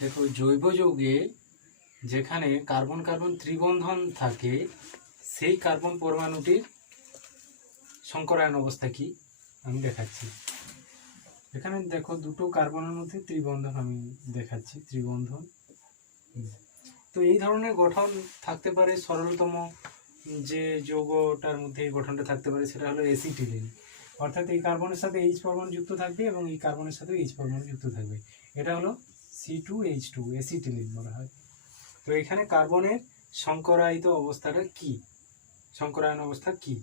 দেখো, জৈব যৌগে যেখানে কার্বন কার্বন ত্রিবন্ধন থাকে সেই কার্বন পরমাণুটির সংকরায়ন অবস্থা কি আমি দেখাচ্ছি। এখানে দেখো দুটো কার্বনের মধ্যে ত্রিবন্ধন আমি দেখাচ্ছি, ত্রিবন্ধন। তো এই ধরনের গঠন থাকতে পারে। সরলতম যে যৌগটার মধ্যে এই গঠনটা থাকতে পারে সেটা হলো অ্যাসিটিলিন। অর্থাৎ এই কার্বনের সাথে এইচ পরমাণু যুক্ত থাকবে এবং এই কার্বনের সাথে এইচ পরমাণু যুক্ত থাকবে। এটা হলো C2H2 অ্যাসিটিলিন বলা হয়। তো এখানে কার্বনের সংকরায়িত অবস্থাটা কি, সংকরায়ন অবস্থা কি,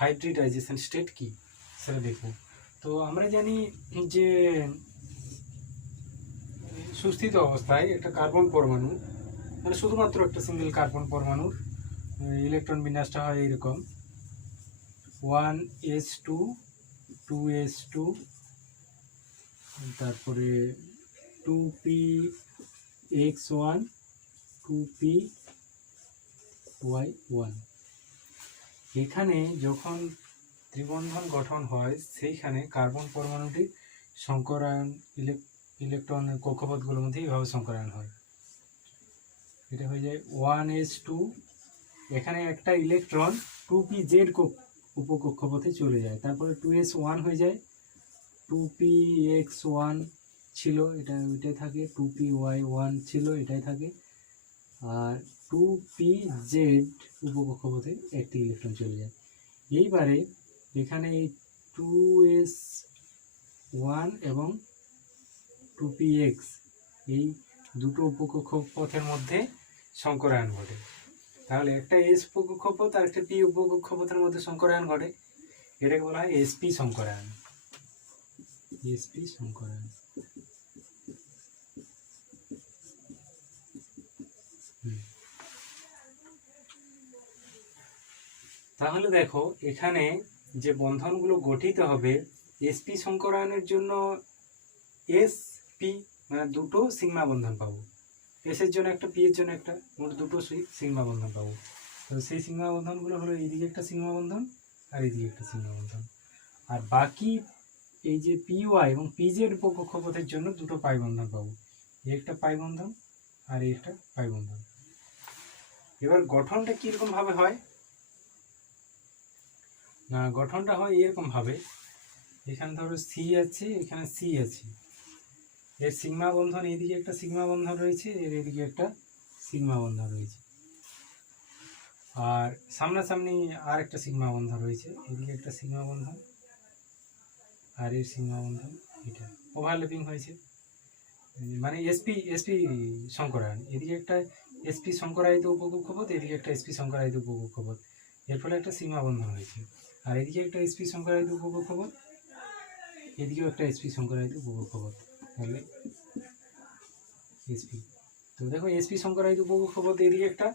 হাইব্রিডাইজেশন স্টেট কি সেটা দেখব। তো আমরা জানি যে সুস্থিত অবস্থায় একটা কার্বন পরমাণু, মানে শুধুমাত্র একটা সিঙ্গেল কার্বন পরমাণুর ইলেকট্রন বিন্যাসটা হয় এরকম: 1s2 2s2, তারপরে 2px1 2py1। এখানে যখন ত্রিবন্ধন গঠন হয় সেইখানে কার্বন পরমাণুটির সংকরায়ন ইলেকট্রনের কক্ষপথগুলোর মধ্যে এইভাবে সংকরায়ন হয়। এটা হয়ে যায় 1s2, এখানে একটা ইলেকট্রন 2pz উপকক্ষপথে চলে যায়। তারপরে 2s1 হয়ে যায়, 2px1 ছিল, এটাই থাকে, 2py1 ছিল, এটাই থাকে, আর 2pz উপকক্ষপথে একটি ইলেকট্রন চলে যায়। এইবারে এখানে এই 2s1 এবং 2px এই দুটো উপকক্ষপথের মধ্যে সংকরায়ন ঘটে। তাহলে একটা এস উপকক্ষপথ আর একটা পি উপকক্ষপথের মধ্যে সংকরায়ন ঘটে, এটাকে বলা হয় এসপি সংকরায়ন। এসপি সংকরায়ন। তাহলে দেখো এখানে যে বন্ধনগুলো গঠিত হবে এসপি সংকরায়নের জন্য এসপি মানে দুটো সিগমা বন্ধন পাবো। এস এর জন্য একটা, পি এর জন্য একটা, মোট দুটো সিগমা বন্ধন পাবো। তো সেই সিগমা বন্ধনগুলো হলো এইদিকে একটা সিগমা বন্ধন আর এইদিকে একটা সিগমা বন্ধন। আর বাকি এই যে পিওয়াই এবং পিজেড উপকক্ষপথের জন্য দুটো পাই বন্ধন পাবো। এই একটা পাই বন্ধন আর এই একটা পাই বন্ধন। এবার গঠনটা কিরকম ভাবে হয় না, গঠনটা হয় এরকম ভাবে, এখানে ধরো সি আছে, এখানে সি আছে, এর সিগমা বন্ধন এইদিকে একটা সিগমা বন্ধন রয়েছে, এর এদিকে একটা সিগমা বন্ধন রয়েছে, আর সামনাসামনি আর একটা সিগমা বন্ধন রয়েছে, এদিকে একটা সিগমা বন্ধন আর এর সিগমা বন্ধন, এটা ওভারল্যাপিং হয়েছে, মানে এসপি এসপি সংকরায়ন। এদিকে একটা এসপি সংকরায়িত উপকক্ষপথ, এদিকে একটা এসপি সংকরায়িত উপকক্ষপথ, এর ফলে একটা সিগমা বন্ধন হয়েছে। আর এদিকে একটা এসপি সংকরায়িত উপকক্ষপথ, এদিকেও একটা এসপি সংকরায়িত উপকক্ষপথ, তাহলে এসপি। তো দেখো এসপি সংকরায়িত উপকক্ষপথ এদিকে একটা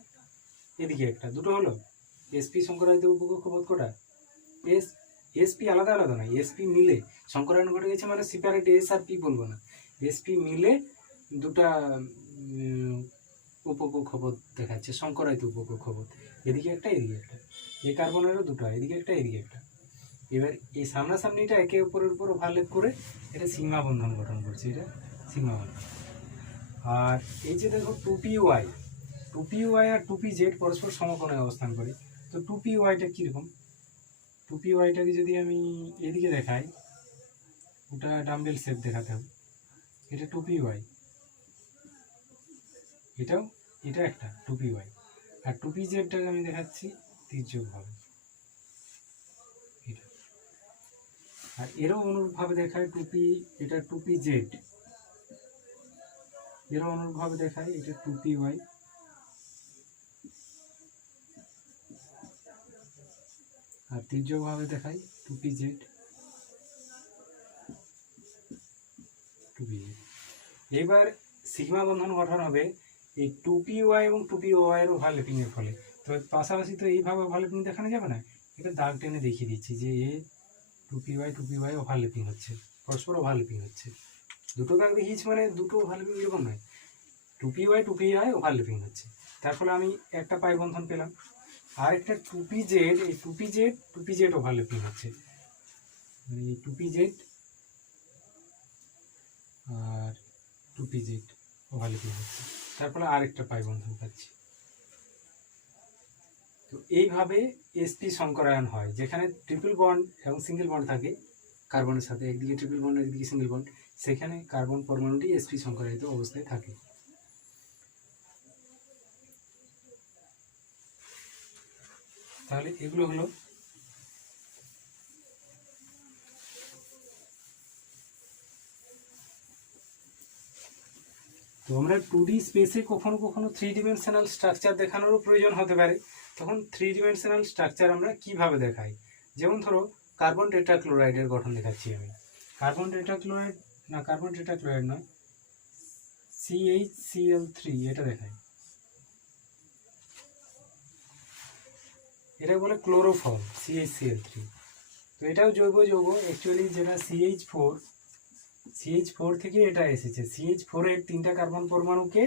এদিকে একটা, দুটো হলো। এসপি সংকরায়িত উপকক্ষপথ কোটা? এসপি আলাদা আলাদা নয়, এসপি মিলে সংকরায়ন ঘটে গেছে, মানে সেপারেট এস আর পি বলবো না, এসপি মিলে দুটা উপকক্ষপথ দেখাচ্ছে, সংকরায়িত উপকক্ষপথ, এদিকে একটা এদিকে একটা। এই কার্বনেরও দুটো, এদিকে একটা এদিকে একটা। এবার এই সামনাসামনিটা একে অপরের উপর ওভারল্যাপ করে এটা সিগমা বন্ধন গঠন করছে, এটা সিগমা বন্ধন। আর এই যে দেখো 2py আর 2pz পরস্পর সমকোণে অবস্থান করে। তো 2pyটা কীরকম? 2pyটাকে যদি আমি এদিকে দেখাই, ওটা ডাম্বেল শেপ দেখাতে হবে, এটা 2py, এটা একটা 2py। আর 2pzটাকে আমি দেখাচ্ছি তির্যকভাবে, এটা। আর এরও অনুরূপভাবে দেখায় 2p, এটা 2pz, এরও অনুরূপভাবে দেখায়, এটা 2py, আর তির্যকভাবে দেখাই 2pz, 2pz। এবার সিগমা বন্ধন গঠন হবে এই 2py এবং 2py এর ওভারল্যাপিং এর ফলে। তো পাশাপাশি তো এইভাবে ওভারল্যাপিং দেখানো যাবে না, এটা দাগ টেনে দেখিয়ে দিচ্ছি যে এ 2py ওভারল্যাপিং হচ্ছে, পরস্পর ওভারল্যাপিং হচ্ছে। দুটো দাগ দেখিয়েছি মানে দুটো ওভারল্যাপিং এরকম নয়, 2py ওভারল্যাপিং হচ্ছে। তার ফলে আমি একটা পাই বন্ধন পেলাম, আর একটা 2pz, এই 2pz ওভারল্যাপিং হচ্ছে, মানে এই 2pz আর 2pz ওভালিপি হচ্ছে, তারপরে আরেকটা পাই বন্ধন পাচ্ছি। তো এইভাবে sp সংকরায়ন হয়, যেখানে ট্রিপল বন্ড এবং সিঙ্গেল বন্ড থাকে কার্বনের সাথে, একদিকে ট্রিপল বন্ড একদিকে সিঙ্গেল বন্ড, সেখানে কার্বন পরমাণুটি sp সংকরায়িত অবস্থায় থাকে। তাহলে এগুলো হলো তো আমরা 2D স্পেসে কখনো কখনো 3 ডিমেনশনাল স্ট্রাকচার দেখানোরও প্রয়োজন হতে পারে। তখন 3 ডিমেনশনাল স্ট্রাকচার আমরা কিভাবে দেখাই, যেমন ধরো কার্বন টেট্রাক্লোরাইডের গঠন দেখাচ্ছি আমি। কার্বন টেট্রাক্লোরাইড নয়, CHCl3 এটা দেখাই, এটা বলে ক্লোরোফর্ম CHCl3। তো এটাও জৈব যৌগ অ্যাকচুয়ালি, যেটা CH4 থেকে এটা এসেছে। CH4 এর 3টা কার্বন পরমাণুকে,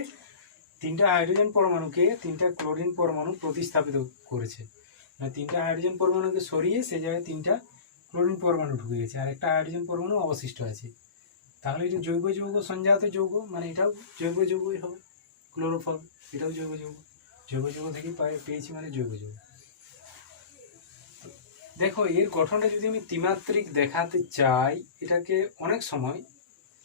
3টা হাইড্রোজেন পরমাণুকে 3টা ক্লোরিন পরমাণু প্রতিস্থাপিত করেছে, মানে 3টা হাইড্রোজেন পরমাণুকে সরিয়ে সে জায়গায় 3টা ক্লোরিন পরমাণু ঢুকে গেছে, আর একটা হাইড্রোজেন পরমাণু অবশিষ্ট আছে। তাহলে এটা জৈব যৌগ সঞ্জাত যৌগ, মানে এটাও জৈব যৌগই হবে। ক্লোরোফর্ম এটাও জৈব যৌগ, জৈব যৌগ থেকে পেয়েছি মানে জৈব যৌগ। দেখো এর গঠনটা যদি আমি ত্রিমাত্রিক দেখাতে চাই, এটাকে অনেক সময়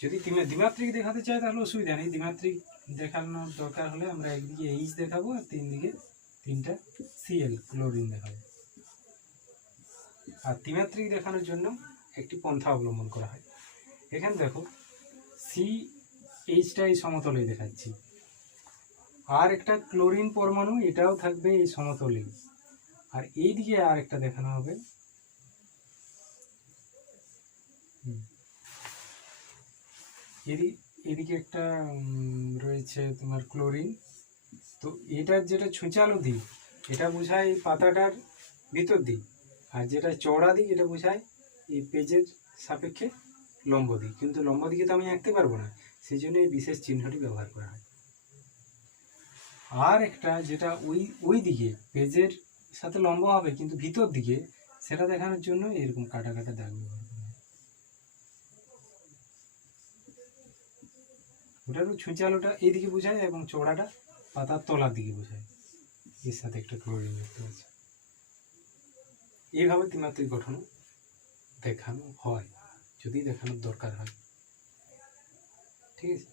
যদি দ্বিমাত্রিক দেখাতে চাই তাহলে অসুবিধা নেই। দ্বিমাত্রিক দেখানোর দরকার হলে আমরা একদিকে H দেখাবো আর 3টা Cl ক্লোরিন দেখাবো। আর ত্রিমাত্রিক দেখানোর জন্য একটি পন্থা অবলম্বন করা হয়। এখানে দেখো CH এই সমতলে দেখাচ্ছি, আর একটা ক্লোরিন পরমাণু এটাও থাকবে এই সমতলে, আর এইদিকে আর একটা দেখানো হবে, এদিকে একটা রয়েছে তোমার ক্লোরিন। তো এটার যেটা ছুঁচালো দিক এটা বোঝায় পাতাটার ভিতর দিক, আর যেটা চওড়া দিক এটা বোঝায় এই পেজের সাপেক্ষে লম্ব দিক। কিন্তু লম্ব দিকে তো আমি আঁকতে পারবো না, সেই জন্য এই বিশেষ চিহ্নটি ব্যবহার করা হয়। আর একটা যেটা ওই দিকে পেজের সাথে লম্ব হবে কিন্তু ভিতর দিকে, সেটা দেখানোর জন্য এরকম কাটা কাটা দাগ ব্যবহার করা হয়। ওটারও ছুঁচালোটা এইদিকে বোঝায় এবং চওড়াটা পাতার তলার দিকে বোঝায়, এর সাথে একটা ক্লোরিন যুক্ত আছে। এইভাবে ত্রিমাত্রিক গঠন দেখানো হয় যদি দেখানোর দরকার হয়, ঠিক আছে।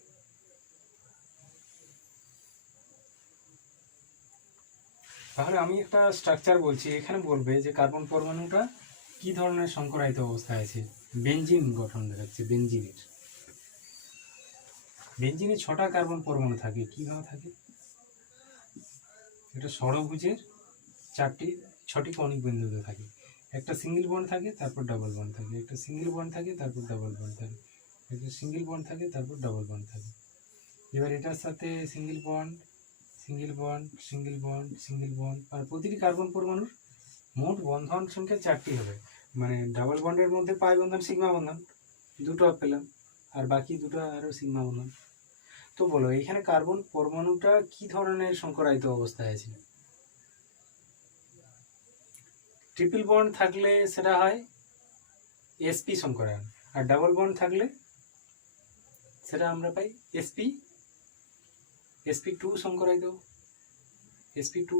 তাহলে আমি একটা স্ট্রাকচার বলছি, এখানে বলবে যে কার্বন পরমাণুটা কি ধরনের সংকরায়িত অবস্থায় আছে। বেনজিন গঠন দেখাচ্ছে, বেনজিনে 6টা কার্বন পরমাণু থাকে। কিভাবে থাকে, এটা ষড়ভুজের 6টি কণিক বিন্দুতে থাকে। একটা সিঙ্গেল বন্ড থাকে, তারপর ডাবল বন্ড থাকে, একটা সিঙ্গেল বন্ড থাকে, তারপর ডাবল বন্ড থাকে, একটা সিঙ্গেল বন্ড থাকে, তারপর ডাবল বন্ড থাকে। এবার এটার সাথে সিঙ্গেল বন্ড, আর প্রতিটি কার্বন পরমাণুর মোট বন্ধন সংখ্যা 4টি হবে। মানে ডাবল বন্ডের মধ্যে পাই বন্ধন সিগমা বন্ধন 2টো পেলাম, আর বাকি 2টো আরও সিগমা বন্ধন। তো বলো এখানে কার্বন পরমাণুটা কি ধরনের সংকরায়িত অবস্থায় আছে। ট্রিপল বন্ড থাকলে সেটা হয় sp সংকরায়ন, আর ডাবল বন্ড থাকলে সেটা আমরা পাই sp2 সংকরায়িত, sp2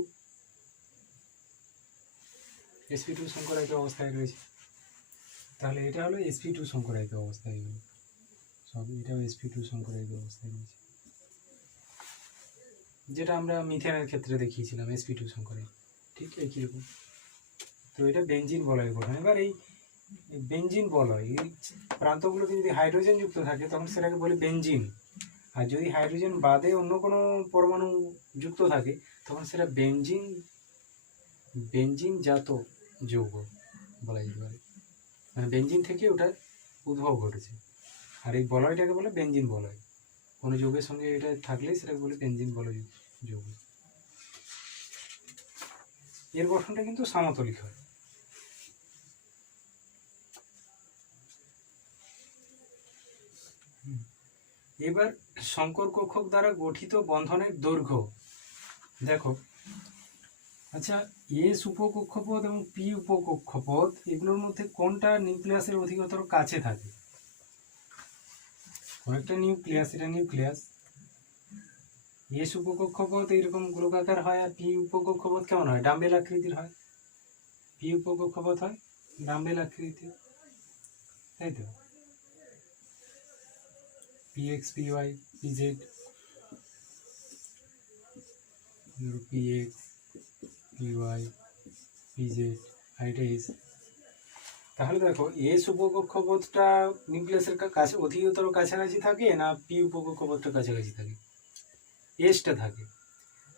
সংকরায়িত অবস্থায় রয়েছে। তাহলে এটা হলো sp2 সংকরায়িত অবস্থায়, সব এটাও sp2 সংকরায়িত অবস্থায় রয়েছে, যেটা আমরা মিথেনের ক্ষেত্রে দেখিয়েছিলাম sp2 সংকরায়িত, ঠিক একই রকম। তো এটা বেনজিন বলয়ের গঠন। এবার এই বেনজিন বলয় এই প্রান্তগুলোতে যদি হাইড্রোজেন যুক্ত থাকে তখন সেটাকে বলে বেনজিন, আর যদি হাইড্রোজেন বাদে অন্য কোনো পরমাণু যুক্ত থাকে তখন সেটা বেনজিন জাত যৌগ বলা যেতে পারে, মানে বেনজিন থেকে ওটার উদ্ভব ঘটেছে। আর এই বলয়টাকে বলে বেনজিন বলয়, কোনো যৌগের সঙ্গে এটা থাকলে সেটাকে বলে বেনজিন বলয় যৌগ। এর গঠনটা কিন্তু সমতলিক হয়। এবার সংকর কক্ষক দ্বারা গঠিত বন্ধনের দৈর্ঘ্য দেখো। আচ্ছা, এস উপকক্ষপথ এবং পি উপকক্ষপথ এগুলোর মধ্যে কোনটা নিউক্লিয়াসের অধিকতর কাছে থাকে। কোন একটা নিউক্লিয়াস, এটা নিউক্লিয়াস, এস উপকক্ষপথ এইরকম গোলকাকার হয়, আর পি উপকক্ষপথ কেমন হয়? ডাম্বেল আকৃতির হয়। পি উপকক্ষপথ হয় ডাম্বেল আকৃতির, তাই তো। P X, P Y, P Z, P X, P Y, P Z, আর এটা এস। তাহলে দেখো এস উপকক্ষপথটা নিউক্লিয়াসের কাছে অধিকতর কাছাকাছি থাকে না পি উপকক্ষপথটা কাছাকাছি থাকে? এসটা থাকে।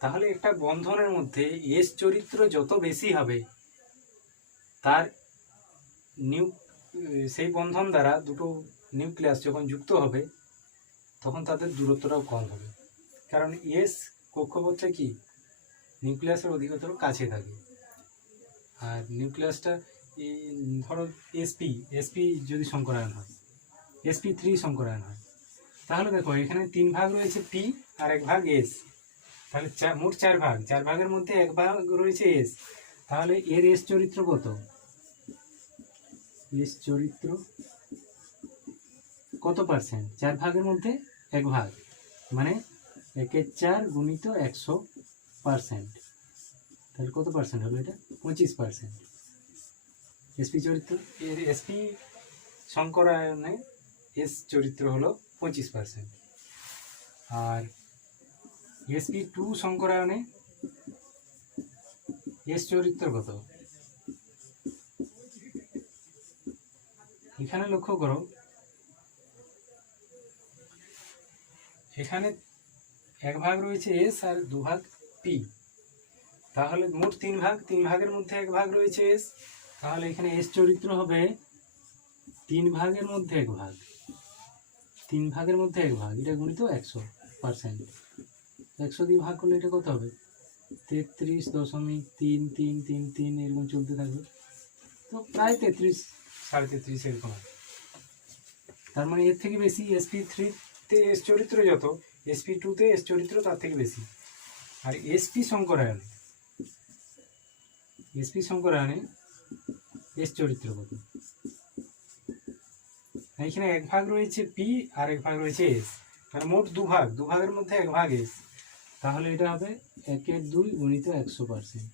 তাহলে একটা বন্ধনের মধ্যে এস চরিত্র যত বেশি হবে, তার সেই বন্ধন দ্বারা দুটো নিউক্লিয়াস যখন যুক্ত হবে তখন তাদের দূরত্বটাও কম হবে, কারণ এস কক্ষপথটা কি নিউক্লিয়াসের অধিকতর কাছে থাকে। আর নিউক্লিয়াসটা ধরো এসপি এসপি যদি সংকরায়ন হয়, sp3 সংকরায়ন হয়, তাহলে দেখো এখানে 3 ভাগ রয়েছে পি আর 1 ভাগ এস, তাহলে মোট 4 ভাগ, 4 ভাগের মধ্যে 1 ভাগ রয়েছে এস। তাহলে এর এস চরিত্র কত? এস চরিত্র কত পার্সেন্ট? 4 ভাগের মধ্যে 1 ভাগ, মানে 1/4 গুণিত 100%। তাহলে কত পার্সেন্ট হলো এটা? 25%। এসপি চরিত্র, এর এসপি সংকরায়নে এস চরিত্র হলো 25%। আর sp2 সংকরায়নে এস চরিত্র কত? এখানে লক্ষ্য করো, এখানে 1 ভাগ রয়েছে এস আর 2 ভাগ পি, তাহলে মোট 3 ভাগ, 3 ভাগের মধ্যে 1 ভাগ রয়েছে এস, তাহলে এখানে এস চরিত্র হবে 3 ভাগের মধ্যে 1 ভাগ, 3 ভাগের মধ্যে 1 ভাগ, এটা গুণিত 100%। 100 দিয়ে ভাগ করলে এটা কত হবে? 33.3333 এরকম চলতে থাকবে, তো প্রায় 33, 33.5 এরকম হবে। তার মানে এর থেকে বেশি sp3-তে এস চরিত্র যত, sp2-তে এস চরিত্র তার থেকে বেশি। আর sp সংকরায়নে এস চরিত্র কত? এখানে 1 ভাগ রয়েছে পি আর 1 ভাগ রয়েছে এস, মানে মোট 2 ভাগ, 2 ভাগের মধ্যে 1 ভাগ এস, তাহলে এটা হবে 1/2 গুণিত 100%।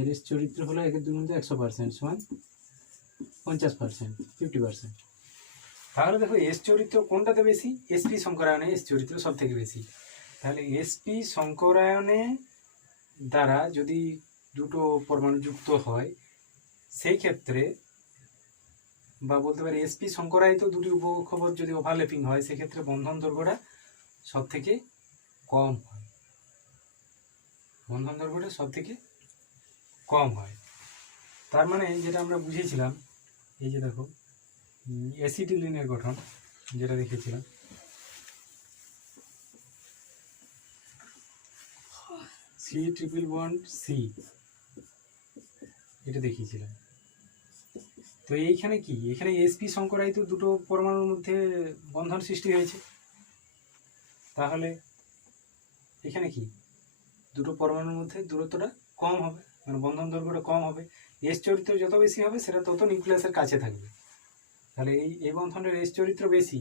এর এস চরিত্র হলো 1/2 গুণিত 100% সমান 50%, 50%। তাহলে দেখো এস চরিত্র কোনটাতে বেশি? sp সংকরায়নে এস চরিত্র সব থেকে বেশি। তাহলে sp সংকরায়নে দ্বারা যদি দুটো পরমাণু যুক্ত হয়, সেই ক্ষেত্রে, বা বলতে পারি sp সংকরায়িত দুটি উপকক্ষপথ যদি ওভারল্যাপিং হয়, সেক্ষেত্রে বন্ধন দৈর্ঘ্যটা সব থেকে কম হয়, বন্ধন দৈর্ঘ্যটা সব থেকে কম হয়। তার মানে যেটা আমরা বুঝিয়েছিলাম, এই যে দেখো অ্যাসিটিলিনের গঠন যেটা দেখেছিলাম, সি ট্রিপল বন্ড সি, এটা দেখিয়েছিলাম। তো এইখানে কি, এখানে sp সংকরায়িত দুটো পরমাণুর মধ্যে বন্ধন সৃষ্টি হয়েছে, তাহলে এখানে কি দুটো পরমাণুর মধ্যে দূরত্বটা কম হবে, মানে বন্ধন দৈর্ঘ্যটা কম হবে। এস চরিত্র যত বেশি হবে সেটা তত নিউক্লিয়াসের কাছে থাকবে, তাহলে এই বন্ধনের এস চরিত্র বেশি,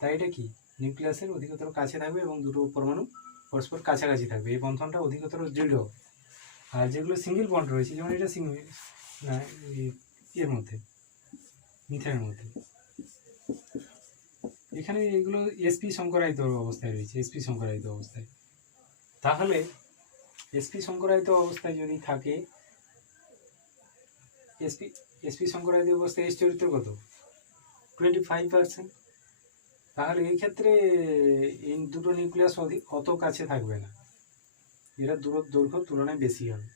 তাই এটা কি নিউক্লিয়াসের অধিকতর কাছে থাকবে এবং দুটো পরমাণু পরস্পর কাছাকাছি থাকবে, এই বন্ধনটা অধিকতর দৃঢ়। আর যেগুলো সিঙ্গেল বন্ড রয়েছে, যেমন এটা এর মধ্যে মিথেনের মধ্যে, এখানে এগুলো sp সংকরায়িত অবস্থায় রয়েছে, sp সংকরায়িত অবস্থায়। তাহলে sp সংকরায়িত অবস্থায় যদি থাকে, sp সংকরায়িত অবস্থায় এস চরিত্র কত? 25%। তাহলে এই ক্ষেত্রে এই দুটো নিউক্লিয়াস অত কাছে থাকবে না, এরা দৈর্ঘ্য তুলনায় বেশি হবে,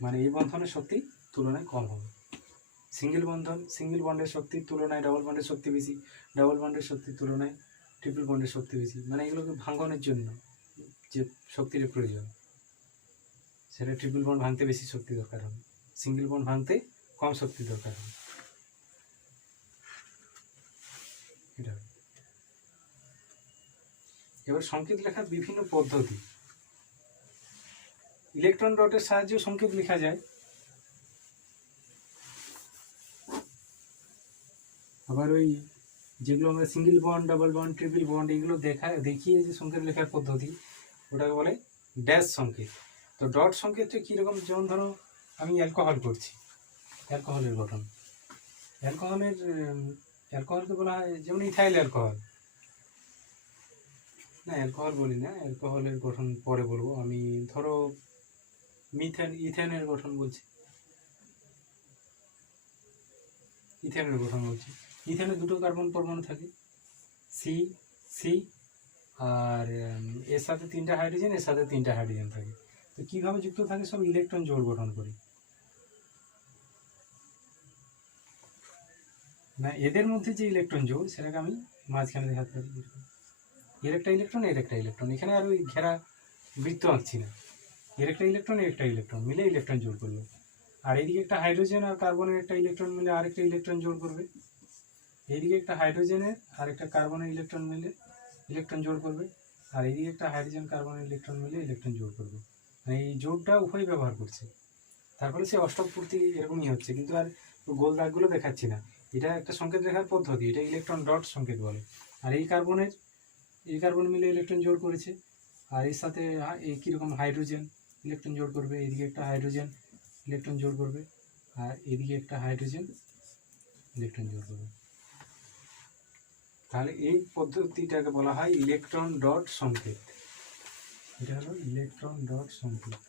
মানে এই বন্ধনের শক্তি তুলনায় কম হবে। সিঙ্গেল বন্ডের শক্তির তুলনায় ডাবল বন্ডের শক্তি বেশি, ডাবল বন্ডের শক্তির তুলনায় ট্রিপল বন্ডের শক্তি বেশি, মানে এগুলোকে ভাঙনের জন্য যে শক্তির প্রয়োজন, সেটা ট্রিপল বন্ড ভাঙতে বেশি শক্তি দরকার হবে, সিঙ্গেল বন্ড ভাঙতে কম শক্তি দরকার হবে। এটা এবার সংকেত লেখার বিভিন্ন পদ্ধতি। ইলেকট্রন ডটের সাহায্যে সংকেত লেখা যায়, আবার ওই যেগুলো আমরা single bond, double bond, triple bond এগুলো দেখিয়ে যে সংকেত লেখার পদ্ধতি, ওটাকে বলে ড্যাশ সংকেত। তো ডট সংকেতটা কীরকম, যেমন ধরো আমি অ্যালকোহল করছি, অ্যালকোহলের গঠন, অ্যালকোহলকে বলা হয় যেমন ইথাইল অ্যালকোহল, না অ্যালকোহল বলি না, অ্যালকোহলের গঠন পরে বলবো। আমি ধরো ইথেনের গঠন বলছি, ইথেনের গঠন বলছি। ইথেনে দুটো কার্বন পরমাণু থাকে, সি সি, আর এর সাথে 3টা হাইড্রোজেন, এর সাথে 3টা হাইড্রোজেন থাকে। তো কীভাবে যুক্ত থাকে, সব ইলেকট্রন জোড় গঠন করে। না এদের মধ্যে যে ইলেকট্রন জোড় সেটাকে আমি মাঝখানে দেখাতে পারি, এর একটা ইলেকট্রন, এর একটা ইলেকট্রন, এখানে আর ওই ঘেরা বৃত্ত আঁকছি না, এর একটা ইলেকট্রন, এর একটা ইলেকট্রন মিলে ইলেকট্রন জোড় করবে। আর এইদিকে একটা হাইড্রোজেন আর কার্বনের একটা ইলেকট্রন মিলে আরেকটা ইলেকট্রন জোড় করবে। এইদিকে একটা হাইড্রোজেনের আর একটা কার্বনের ইলেকট্রন মিলে ইলেকট্রন জোড় করবে। আর এইদিকে একটা হাইড্রোজেন কার্বনের ইলেকট্রন মিলে ইলেকট্রন জোড় করবে। মানে এই জোড়টা উভয় ব্যবহার করছে। তারপরে সে অষ্টক পূর্তি এরকমই হচ্ছে, কিন্তু আর গোল দাগগুলো দেখাচ্ছি না। এটা একটা সংকেত লেখার পদ্ধতি, এটা ইলেকট্রন ডট সংকেত বলে। আর এই কার্বন মিলে ইলেকট্রন জোড় করেছে, আর এর সাথে এই কীরকম হাইড্রোজেন ইলেকট্রন জোড় করবে, এদিকে একটা হাইড্রোজেন ইলেকট্রন জোড় করবে, আর এদিকে একটা হাইড্রোজেন ইলেকট্রন জোড় করবে। তাহলে এই পদ্ধতিটাকে বলা হয় ইলেকট্রন ডট সংকেত। এটা হলো ইলেকট্রন ডট সংকেত।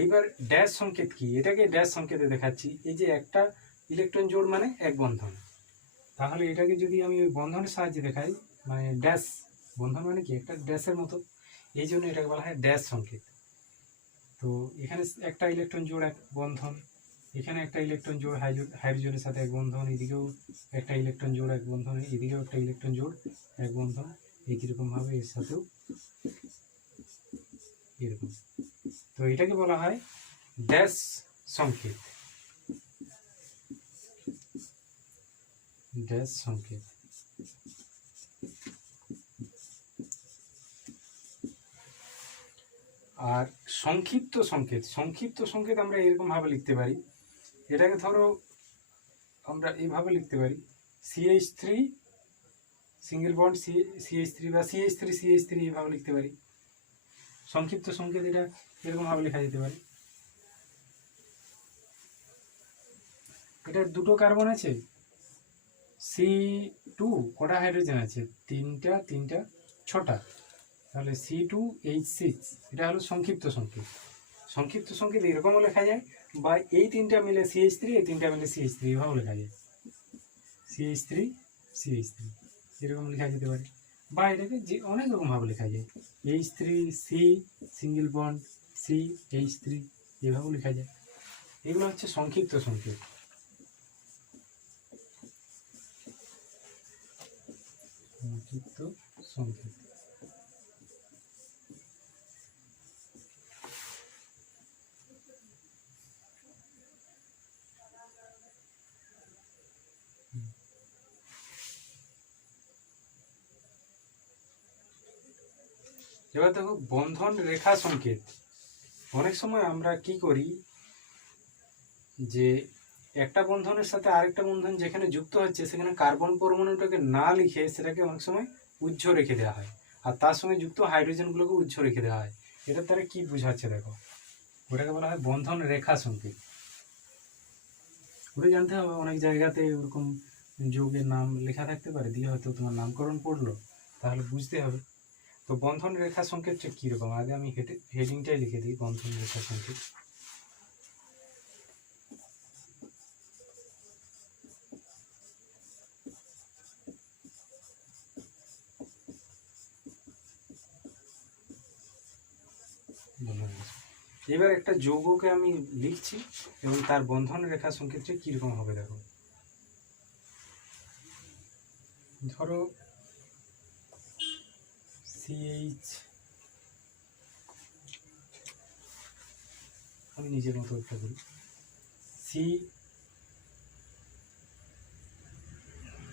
এইবার ড্যাশ সংকেত কি, এটাকে ড্যাশ সংকেতে দেখাচ্ছি। এই যে একটা ইলেকট্রন জোড় মানে এক বন্ধন, তাহলে এটাকে যদি আমি ওই বন্ধনের সাহায্যে দেখাই, মানে ড্যাশ বন্ধন মানে কি একটা ড্যাশের মতো, এই জন্য এটাকে বলা হয় ড্যাশ সংকেত। তো এখানে একটা ইলেকট্রন জোড় এক বন্ধন, এখানে একটা ইলেকট্রন জোড় হাইড্রোজেনের সাথে এক বন্ধন, এদিকেও একটা ইলেকট্রন জোড় এক বন্ধন, এদিকেও একটা ইলেকট্রন জোড় এক বন্ধন, একইরকমভাবে এর সাথেও এরকম। তো এটাকে বলা হয় ড্যাশ সংকেত, ড্যাশ সংকেত। আর সংক্ষিপ্ত সংকেত আমরা এরকম ভাবে লিখতে পারি। এটাকে ধরো আমরা এইভাবে লিখতে পারি, CH3 সিঙ্গেল বন্ড CH3 বা CH3 এইভাবে লিখতে পারি। সংক্ষিপ্ত সংকেত এটা এরকম ভাবে লেখা যেতে পারে। এটা দুটো কার্বন আছে, C2 কটা হাইড্রোজেন আছে, 3টা 6টা, তাহলে C2H6, এটা হলো সংক্ষিপ্ত সংকেত এরকমও লেখা যায়, বা এই 3টা মিলে CH3, এই 3টা মিলে CH3 এভাবেও লেখা যায়, CH3 এরকম লেখা যেতে পারে। বা এটাকে যে অনেক রকমভাবে লেখা যায়, H3C সিঙ্গেল বন্ড CH3 এভাবেও লেখা যায়। এগুলো হচ্ছে সংক্ষিপ্ত সংকেত। এবার দেখো বন্ধন রেখা সংকেত। অনেক সময় আমরা কি করি, যে একটা বন্ধনের সাথে আরেকটা বন্ধন যেখানে যুক্ত হচ্ছে সেখানে কার্বন পরমাণুটাকে না লিখে সেটাকে অনেক সময় উজ্জ রেখে দেওয়া হয়, আর তার সঙ্গে যুক্ত হাইড্রোজেনগুলোকে উজ্জ রেখে দেওয়া হয়। এটার দ্বারা কি বোঝাচ্ছে দেখো, ওটাকে বলা হয় বন্ধন রেখা সংকেত। ওটা জানতে হবে, অনেক জায়গাতে ওরকম যৌগের নাম লেখা থাকতে পারে, দিয়ে হয়তো তোমার নামকরণ পড়লো, তাহলে বুঝতে হবে। তো বন্ধন রেখা সংকেতটা কীরকম, আগে আমি হেডিংটাই লিখে দিই, বন্ধন রেখা সংকেত। এবার একটা যৌগকে আমি লিখছি এবং তার বন্ধন রেখা সংকেতটা কীরকম হবে দেখো। ধরো CH, আমি নিজের মতো একটা করি,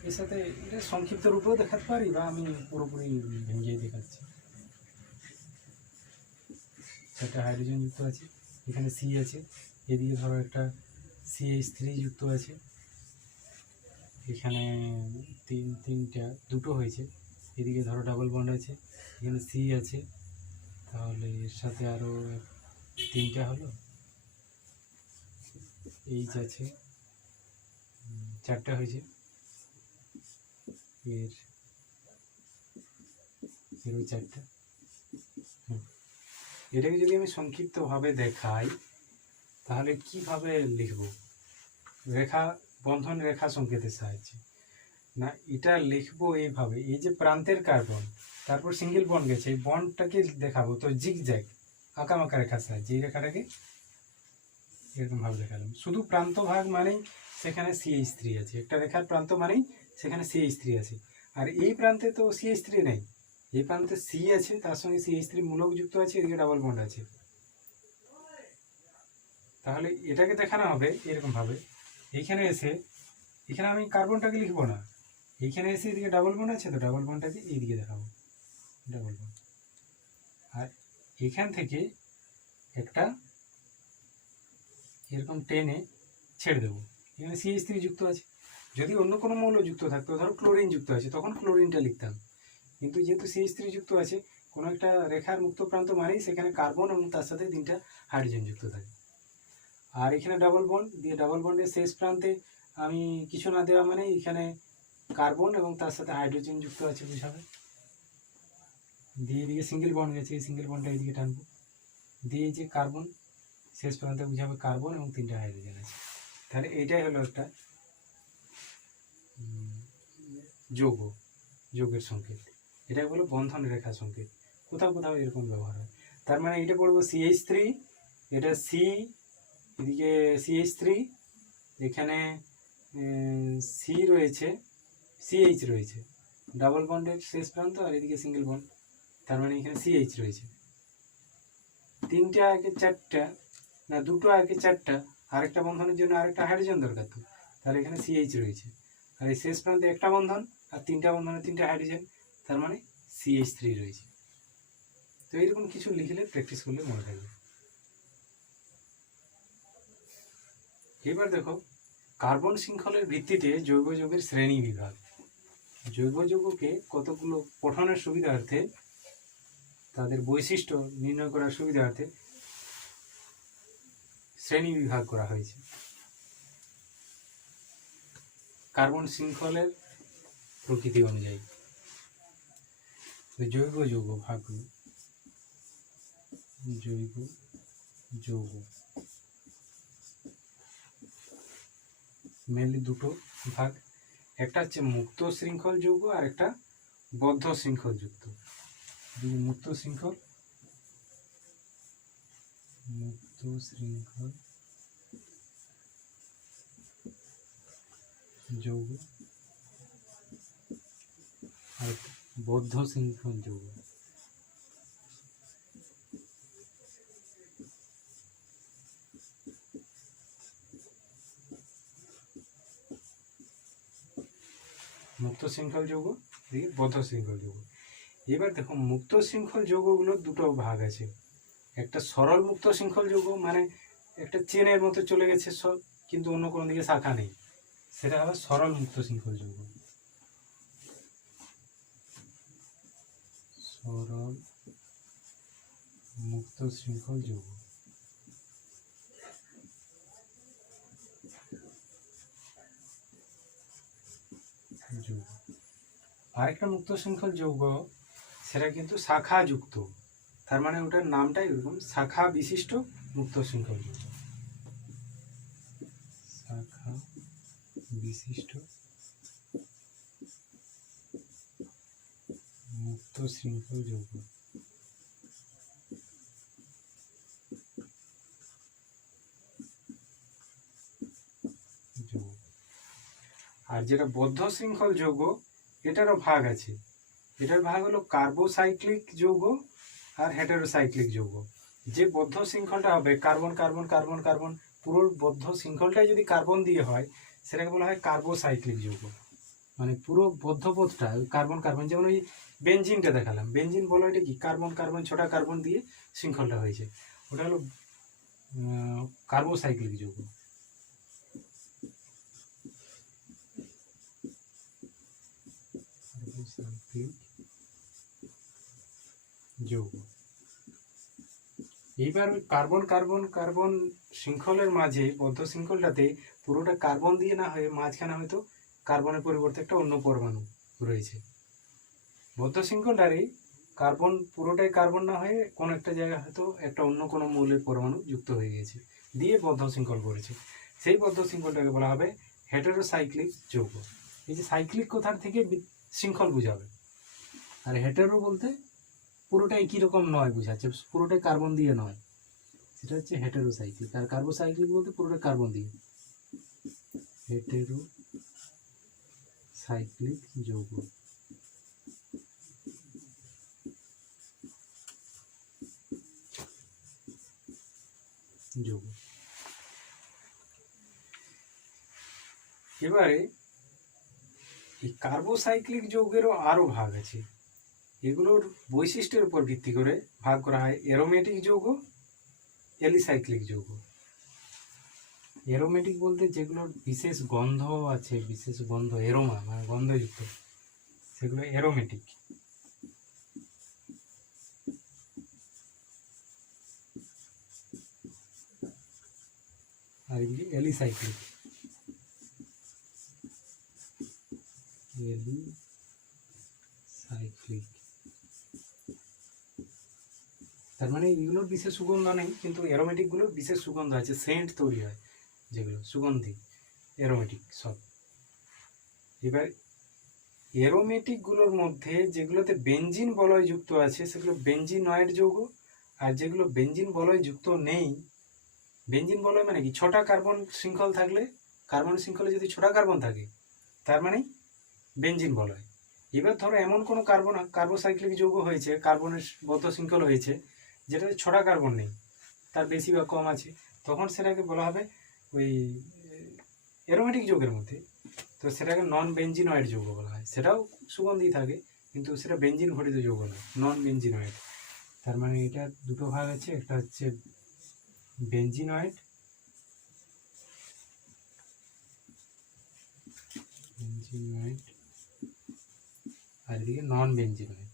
এর সাথে এটা সংক্ষিপ্ত রূপেও দেখাতে পারি বা আমি পুরোপুরি ভেঙে দেখাচ্ছি। একটা হাইড্রোজেন যুক্ত আছে, এখানে সি আছে, এদিকে ধরো একটা CH3 যুক্ত আছে, এখানে তিনটা দুটো হয়েছে, এদিকে ধরো ডাবল বন্ড আছে, এখানে সি আছে, তাহলে এর সাথে আরও তিনটা হলো, এইচ আছে, চারটা হয়েছে, এরও চারটা। এটাকে যদি আমি সংক্ষিপ্তভাবে দেখাই তাহলে কিভাবে লিখব? রেখা বন্ধন রেখা সংকেতের সাহায্যে না, এটা লিখবো এইভাবে, এই যে প্রান্তের কার্বন তারপর সিঙ্গেল বন্ড গেছে, এই বন্ডটাকে দেখাবো তো জিগজ্যাগ আঁকামাকা রেখার সাহায্যে এই রেখাটাকে এরকম ভাবে দেখালাম। শুধু প্রান্ত ভাগ মানেই সেখানে CH3 আছে, একটা রেখার প্রান্ত মানেই সেখানে CH3 আছে, আর এই প্রান্তে তো CH3 নেই, এই প্রান্তে C আছে, তার সঙ্গে CH3 মূলক যুক্ত আছে, এদিকে ডাবল বন্ড আছে। তাহলে এটাকে দেখানো হবে এরকম ভাবে, এইখানে এসে এখানে আমি কার্বনটাকে লিখবো না, এইখানে এসে এদিকে ডাবল বন্ড আছে, তো ডাবল বন্ডটাকে এইদিকে দেখাবো ডাবল বন্ড, আর এখান থেকে একটা এরকম টেনে ছেড়ে দেবো, এখানে CH3 যুক্ত আছে। যদি অন্য কোনো মৌল যুক্ত থাকতো, ধরো ক্লোরিন যুক্ত আছে, তখন ক্লোরিনটা লিখতাম, কিন্তু যেহেতু CH3 যুক্ত আছে, কোনো একটা রেখার মুক্ত প্রান্ত মানেই সেখানে কার্বন এবং তার সাথে তিনটা হাইড্রোজেন যুক্ত থাকে। আর এখানে ডাবল বন্ড দিয়ে, ডাবল বন্ডের শেষ প্রান্তে আমি কিছু না দেওয়া মানে এখানে কার্বন এবং তার সাথে হাইড্রোজেন যুক্ত আছে বুঝাবে, দিয়ে এদিকে সিঙ্গেল বন্ড গেছে, এই সিঙ্গেল বন্ডটা এইদিকে টানবো, দিয়ে যে কার্বন শেষ প্রান্তে বুঝাবে কার্বন এবং তিনটা হাইড্রোজেন আছে। তাহলে এইটাই হলো একটা যৌগের সংকেত, এটাকে বলো বন্ধন রেখা সংকেত। কোথাও কোথাও এরকম ব্যবহার হয়। তার মানে এটা পড়বো CH3, এটা C, এদিকে CH3, এখানে C রয়েছে, CH রয়েছে, ডাবল বন্ডের শেষ প্রান্ত, আর এদিকে সিঙ্গেল বন্ড, তার মানে এখানে CH রয়েছে। তিনটা আগে চারটা না, দুটো আগে চারটা, আরেকটা বন্ধনের জন্য আরেকটা হাইড্রোজেন দরকার, তো তাহলে এখানে CH রয়েছে, আর এই শেষ প্রান্তে একটা বন্ধন আর তিনটা বন্ধনে তিনটা হাইড্রোজেন, তার মানে CH3 রয়েছে। তো এরকম কিছু লিখলে প্র্যাকটিস করলে মনে থাকবে। এবার দেখো কার্বন শৃঙ্খলের ভিত্তিতে জৈব যৌগের শ্রেণী বিভাগ। জৈব যৌগকে কতগুলো পঠনের সুবিধার্থে, তাদের বৈশিষ্ট্য নির্ণয় করার সুবিধার্থে শ্রেণী বিভাগ করা হয়েছে। কার্বন শৃঙ্খলের প্রকৃতি অনুযায়ী জৈব যৌগ ভাগগুলো, জৈব যৌগ মেনলি দুটো ভাগ, একটা হচ্ছে মুক্ত শৃঙ্খল যৌগ আর একটা বদ্ধ শৃঙ্খল যুক্ত। মুক্ত শৃঙ্খল যৌগ আর বদ্ধ শৃঙ্খল যৌগ। মুক্ত শৃঙ্খল যৌগ, বদ্ধ শৃঙ্খল যৌগ। এবার দেখো মুক্ত শৃঙ্খল যৌগগুলোর দুটো ভাগ আছে, একটা সরল মুক্ত শৃঙ্খল যৌগ, মানে একটা চেনের মতো চলে গেছে সব, কিন্তু অন্য কোনো দিকে শাখা নেই, সেটা হলো সরল মুক্ত শৃঙ্খল যৌগ। সরল মুক্ত শৃঙ্খল যৌগ। আরেকটা মুক্ত শৃঙ্খল যৌগ, সেটা কিন্তু শাখা যুক্ত, তার মানে ওটার নামটাই এরকম, শাখা বিশিষ্ট মুক্ত শৃঙ্খল যৌগ। শাখা বিশিষ্ট মুক্ত শৃঙ্খল যৌগ। আর যেটা বদ্ধ শৃঙ্খল যৌগ, এটারও ভাগ আছে, এটার ভাগ হলো কার্বোসাইক্লিক যৌগ আর হেটেরোসাইক্লিক যৌগ। যে বদ্ধ শৃঙ্খলটা হবে কার্বন কার্বন কার্বন কার্বন, পুরো বদ্ধ শৃঙ্খলটাই যদি কার্বন দিয়ে হয়, সেটাকে বলা হয় কার্বোসাইক্লিক যৌগ। মানে পুরো বদ্ধপথটা কার্বন কার্বন, যেমন ওই বেঞ্জিনটা দেখালাম, বেঞ্জিন বলয়টা কি কার্বন কার্বন ছটা কার্বন দিয়ে শৃঙ্খলটা হয়েছে, ওটা হলো কার্বোসাইক্লিক যৌগ। কার্বোসাইক্লিক যৌগ। এইবার ওই কার্বন কার্বন কার্বন শৃঙ্খলের মাঝে, বদ্ধ শৃঙ্খলটাতে পুরোটা কার্বন দিয়ে না হয়ে মাঝখানে হয়তো কার্বনের পরিবর্তে একটা অন্য পরমাণু রয়েছে। বদ্ধ শৃঙ্খলটারই কার্বন পুরোটাই কার্বন না হয়ে কোনো একটা জায়গায় হয়তো একটা অন্য কোনো মৌলের পরমাণু যুক্ত হয়ে গেছে, দিয়ে বদ্ধ শৃঙ্খল করেছে। সেই বদ্ধ শৃঙ্খলটাকে বলা হবে হেটেরোসাইক্লিক যৌগ। এই যে সাইক্লিক কথার থেকে শৃঙ্খল বোঝাবে, আর হেটেরো বলতে পুরোটাই কীরকম নয় বোঝাচ্ছে, পুরোটাই কার্বন দিয়ে নয়, সেটা হচ্ছে হেটেরোসাইক্লিক। আর কার্বোসাইক্লিক বলতে পুরোটাই কার্বন দিয়ে, হেটেরোসাইক্লিক যৌগ। যৌগ। এবারে এই কার্বোসাইক্লিক যৌগেরও আরও ভাগ আছে। এগুলোর বৈশিষ্ট্যের উপর ভিত্তি করে ভাগ করা হয় অ্যারোমেটিক যৌগ, অ্যালিসাইক্লিক যৌগ। অ্যারোমেটিক বলতে যেগুলোর বিশেষ গন্ধ আছে, বিশেষ গন্ধ, এরোমা মানে গন্ধযুক্ত, সেগুলো অ্যারোমেটিক। আর এগুলি অ্যালিসাইক্লিক। অ্যালিসাইক্লিক তার মানে এগুলোর বিশেষ সুগন্ধ নেই, কিন্তু অ্যারোমেটিকগুলোর বিশেষ সুগন্ধ আছে, সেন্ট তৈরি হয় যেগুলো সুগন্ধি, অ্যারোমেটিক সব। এবার অ্যারোমেটিকগুলোর মধ্যে যেগুলোতে বেঞ্জিন বলয় যুক্ত আছে সেগুলো বেঞ্জিনয়েড যৌগ, আর যেগুলো বেঞ্জিন বলয় যুক্ত নেই, বেঞ্জিন বলয় মানে কি ছটা কার্বন শৃঙ্খল থাকলে, কার্বন শৃঙ্খলে যদি ছটা কার্বন থাকে তার মানে বেঞ্জিন বলয়। এবার ধরো এমন কোনো কার্বোসাইক্লিক যৌগ হয়েছে, কার্বনের বদ্ধ শৃঙ্খল হয়েছে যেটাতে ছটা কার্বন নেই, তার বেশি বা কম আছে, তখন সেটাকে বলা হবে ওই অ্যারোমেটিক যৌগের মধ্যে, তো সেটাকে নন বেঞ্জিনয়েড যৌগ বলা হয়। সেটাও সুগন্ধি থাকে কিন্তু সেটা বেঞ্জিন ঘটিত যৌগ নয়, নন বেঞ্জিনয়েড। তার মানে এটা দুটো ভাগ আছে, একটা হচ্ছে বেঞ্জিনয়েড, আর এদিকে নন বেঞ্জিনয়েড।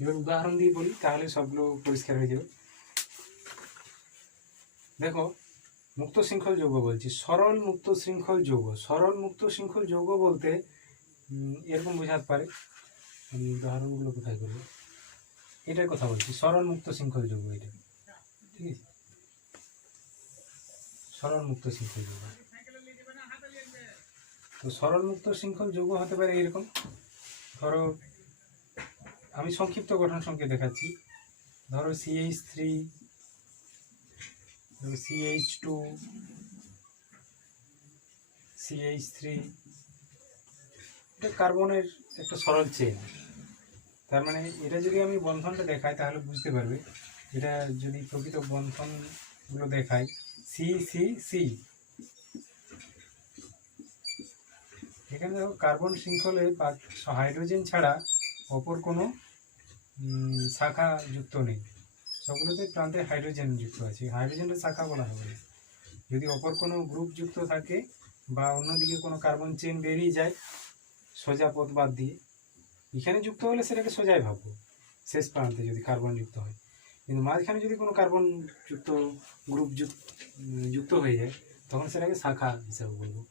এবার উদাহরণ দিয়ে বলি তাহলে সবগুলো পরিষ্কার হয়ে যাবে। দেখো, মুক্ত শৃঙ্খল যৌগ বলছি, সরল মুক্ত শৃঙ্খল যৌগ। সরল মুক্ত শৃঙ্খল যৌগ বলতে এরকম বোঝাতে পারে, আমি উদাহরণগুলো কোথায় করবো, এটার কথা বলছি, সরল মুক্ত শৃঙ্খল যৌগ এটা, ঠিক আছে, সরল মুক্ত শৃঙ্খল যৌগ। তো সরল মুক্ত শৃঙ্খল যৌগ হতে পারে এরকম, ধরো আমি সংক্ষিপ্ত গঠন সংকেত দেখাচ্ছি, ধরো CH3, CH2, CH3, এটা কার্বনের একটা সরল চেন। তার মানে এটা যদি আমি বন্ধনটা দেখাই তাহলে বুঝতে পারবে, এটা যদি প্রকৃত বন্ধনগুলো দেখাই, CCC, এখানে দেখো কার্বন শৃঙ্খলে হাইড্রোজেন ছাড়া অপর কোনো শাখা যুক্ত নেই, সবগুলোতে প্রান্তে হাইড্রোজেন যুক্ত আছে, হাইড্রোজেনের শাখা বলা হবে না। যদি অপর কোনো গ্রুপ যুক্ত থাকে বা অন্যদিকে কোনো কার্বন চেন বেরিয়ে যায় সোজা পথ বাদ দিয়ে, এখানে যুক্ত হলে সেটাকে সোজাই ভাববো, শেষ প্রান্তে যদি কার্বন যুক্ত হয়। কিন্তু মাঝখানে যদি কোনো কার্বন যুক্ত গ্রুপ যুক্ত হয়ে যায় তখন সেটাকে শাখা হিসাবে বলবো।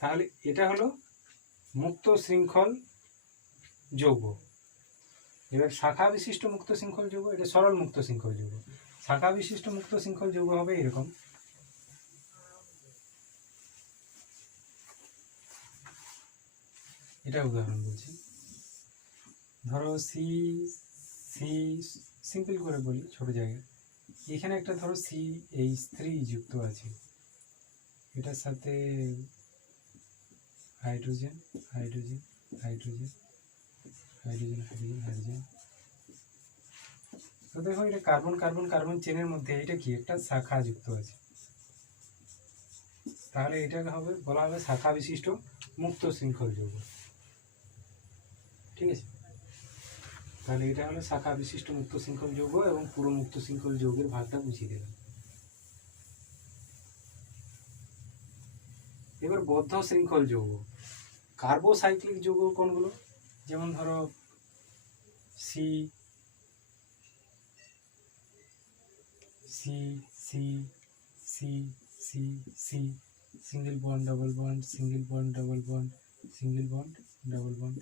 তাহলে এটা হলো মুক্ত শৃঙ্খল যৌগ। এবার শাখা বিশিষ্ট মুক্ত শৃঙ্খল যৌগ, এটা সরল মুক্ত শৃঙ্খল যৌগ। শাখা বিশিষ্ট মুক্ত শৃঙ্খল যৌগ হবে এরকম, এটা উদাহরণ বলছি, ধরো সিম্পল করে বলি ছোট জায়গায়, এখানে একটা ধরো CH3 যুক্ত আছে, এটার সাথে hydrogen hydrogen hydrogen hydrogen hydrogen hydrogen, তো দেখো এটা কার্বন কার্বন কার্বন চেনের মধ্যে এটা কি একটা শাখা যুক্ত আছে, তাহলে এটাকে হবে বলা হবে শাখা বিশিষ্ট মুক্ত শৃঙ্খল যৌগ। ঠিক আছে, তাহলে এটা হলো শাখা বিশিষ্ট মুক্ত শৃঙ্খল যৌগ এবং পুরো মুক্ত শৃঙ্খল যৌগের ভাগটা বুঝিয়ে দিলাম। এবার বদ্ধ শৃঙ্খল যৌগ, কার্বোসাইক্লিক যৌগ কোনগুলো, যেমন ধরো C C C C C C, single bond double bond, single bond double bond, single bond double bond,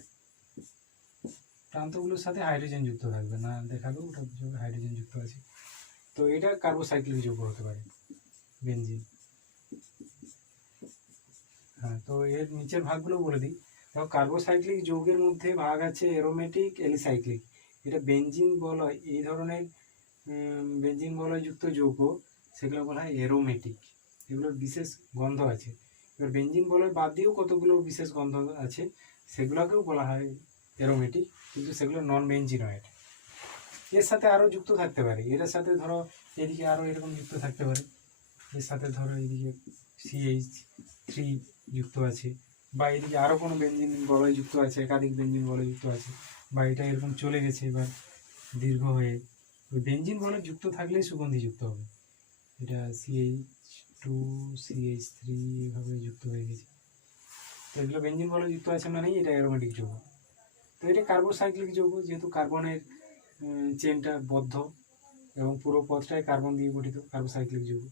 প্রান্তগুলোর সাথে হাইড্রোজেন যুক্ত থাকবে না, দেখালো ওটা হাইড্রোজেন যুক্ত আছে। তো এটা কার্বোসাইক্লিক যৌগ হতে পারে, বেনজিন। হ্যাঁ, তো এর নিচের ভাগগুলো বলে দিই। দেখো কার্বোসাইক্লিক যৌগের মধ্যে ভাগ আছে অ্যারোমেটিক, এলিসাইক্লিক। এটা বেনজিন বলয়, এই ধরনের বেনজিন বলয়যুক্ত যৌগ সেগুলো বলা হয় অ্যারোমেটিক, এগুলোর বিশেষ গন্ধ আছে। এবার বেনজিন বলয় বাদ দিয়েও কতগুলো বিশেষ গন্ধ আছে, সেগুলোকেও বলা হয় অ্যারোমেটিক, কিন্তু সেগুলো নন বেনজিনয়েড। এর সাথে আরও যুক্ত থাকতে পারে, এর সাথে ধরো এদিকে আরও এরকম যুক্ত থাকতে পারে, এর সাথে ধরো এদিকে CH3 যুক্ত আছে, বা এদিকে আরও কোনো বেনজিন বলয় যুক্ত আছে, একাধিক বেনজিন বলয় যুক্ত আছে, বা এটা এরকম চলে গেছে এবার দীর্ঘ হয়ে। ওই বেনজিন বলয় যুক্ত থাকলেই সুগন্ধি যুক্ত হবে। এটা CH2 CH3 এভাবে যুক্ত হয়ে গেছে, তো এগুলো বেনজিন বলয় যুক্ত আছে মানেই এটা অ্যারোমেটিক যৌগ। তো এটা কার্বোসাইক্লিক যৌগ, যেহেতু কার্বনের চেনটা বদ্ধ এবং পুরো পথটাই কার্বন দিয়ে গঠিত, কার্বোসাইক্লিক যৌগ,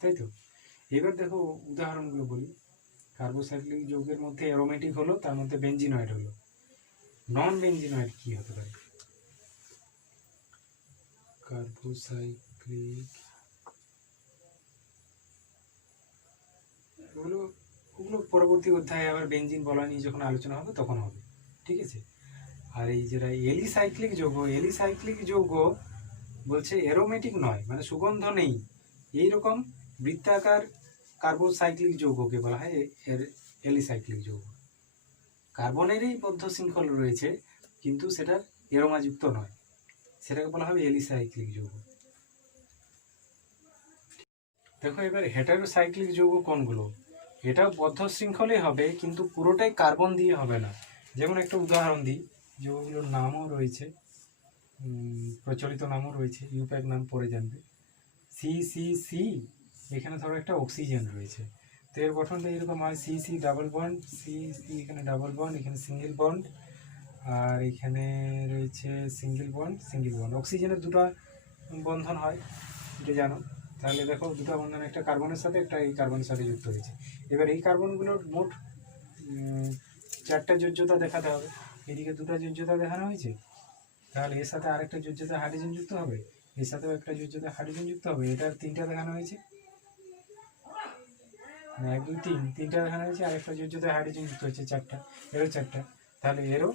তাই তো। এবার দেখো উদাহরণগুলো বলি। কার্বোসাইক্লিক যৌগের মধ্যে অ্যারোমেটিক হলো, তার মধ্যে বেনজিনয়েড হলো, নন বেনজিনয়েড কি হতে পারে? কার্বোসাইক্লিক ওগুলো ওগুলো পরবর্তী অধ্যায়ে আবার বেনজিন বলয় নিয়ে যখন আলোচনা হবে তখন হবে, ঠিক আছে। আর এই যেটা এলিসাইক্লিক যৌগ, এলিসাইক্লিক যৌগ বলছে অ্যারোমেটিক নয়, মানে সুগন্ধ নেই, এইরকম বৃত্তাকার কার্বোসাইক্লিক যৌগকে বলা হয় এলিসাইক্লিক যৌগ। কার্বনেরই বদ্ধ শৃঙ্খল রয়েছে, কিন্তু সেটার এরোমাযুক্ত নয়, সেটাকে বলা হবে এলিসাইক্লিক যৌগ। দেখো এবার হেটারোসাইক্লিক যৌগ কোনগুলো, এটাও বদ্ধ শৃঙ্খলই হবে, কিন্তু পুরোটাই কার্বন দিয়ে হবে না। যেমন একটা উদাহরণ দিই, যৌগগুলোর নামও রয়েছে, প্রচলিত নামও রয়েছে, ইউপ্যাক নাম পরে জানবে। CC এখানে ধরো একটা অক্সিজেন রয়েছে, তো এর গঠনটা এরকম হয়, CC ডাবল বন্ড, CC এখানে ডাবল বন্ড, এখানে সিঙ্গেল বন্ড, আর এখানে রয়েছে সিঙ্গেল বন্ড সিঙ্গেল বন্ড। অক্সিজেনের দুটো বন্ধন হয়, এটা জানো। তাহলে দেখো দুটো বন্ধন, একটা কার্বনের সাথে একটা এই কার্বনের সাথে যুক্ত হয়েছে। এবার এই কার্বনগুলোর মোট 4টা যোজ্যতা দেখাতে হবে। এদিকে 2টা যোজ্যতা দেখানো হয়েছে, তাহলে এর সাথে আরেকটা যোজ্যতা হাইড্রোজেন যুক্ত হবে, এর সাথেও একটা যোজ্যতা হাইড্রোজেন যুক্ত হবে। এটার 3টা দেখানো হয়েছে, 1 2 3, 3টা দেখানো হয়েছে, আরেকটা যোজ্যতা হাইড্রোজেন যুক্ত হচ্ছে 4টা, এরও 4টা, তাহলে এরও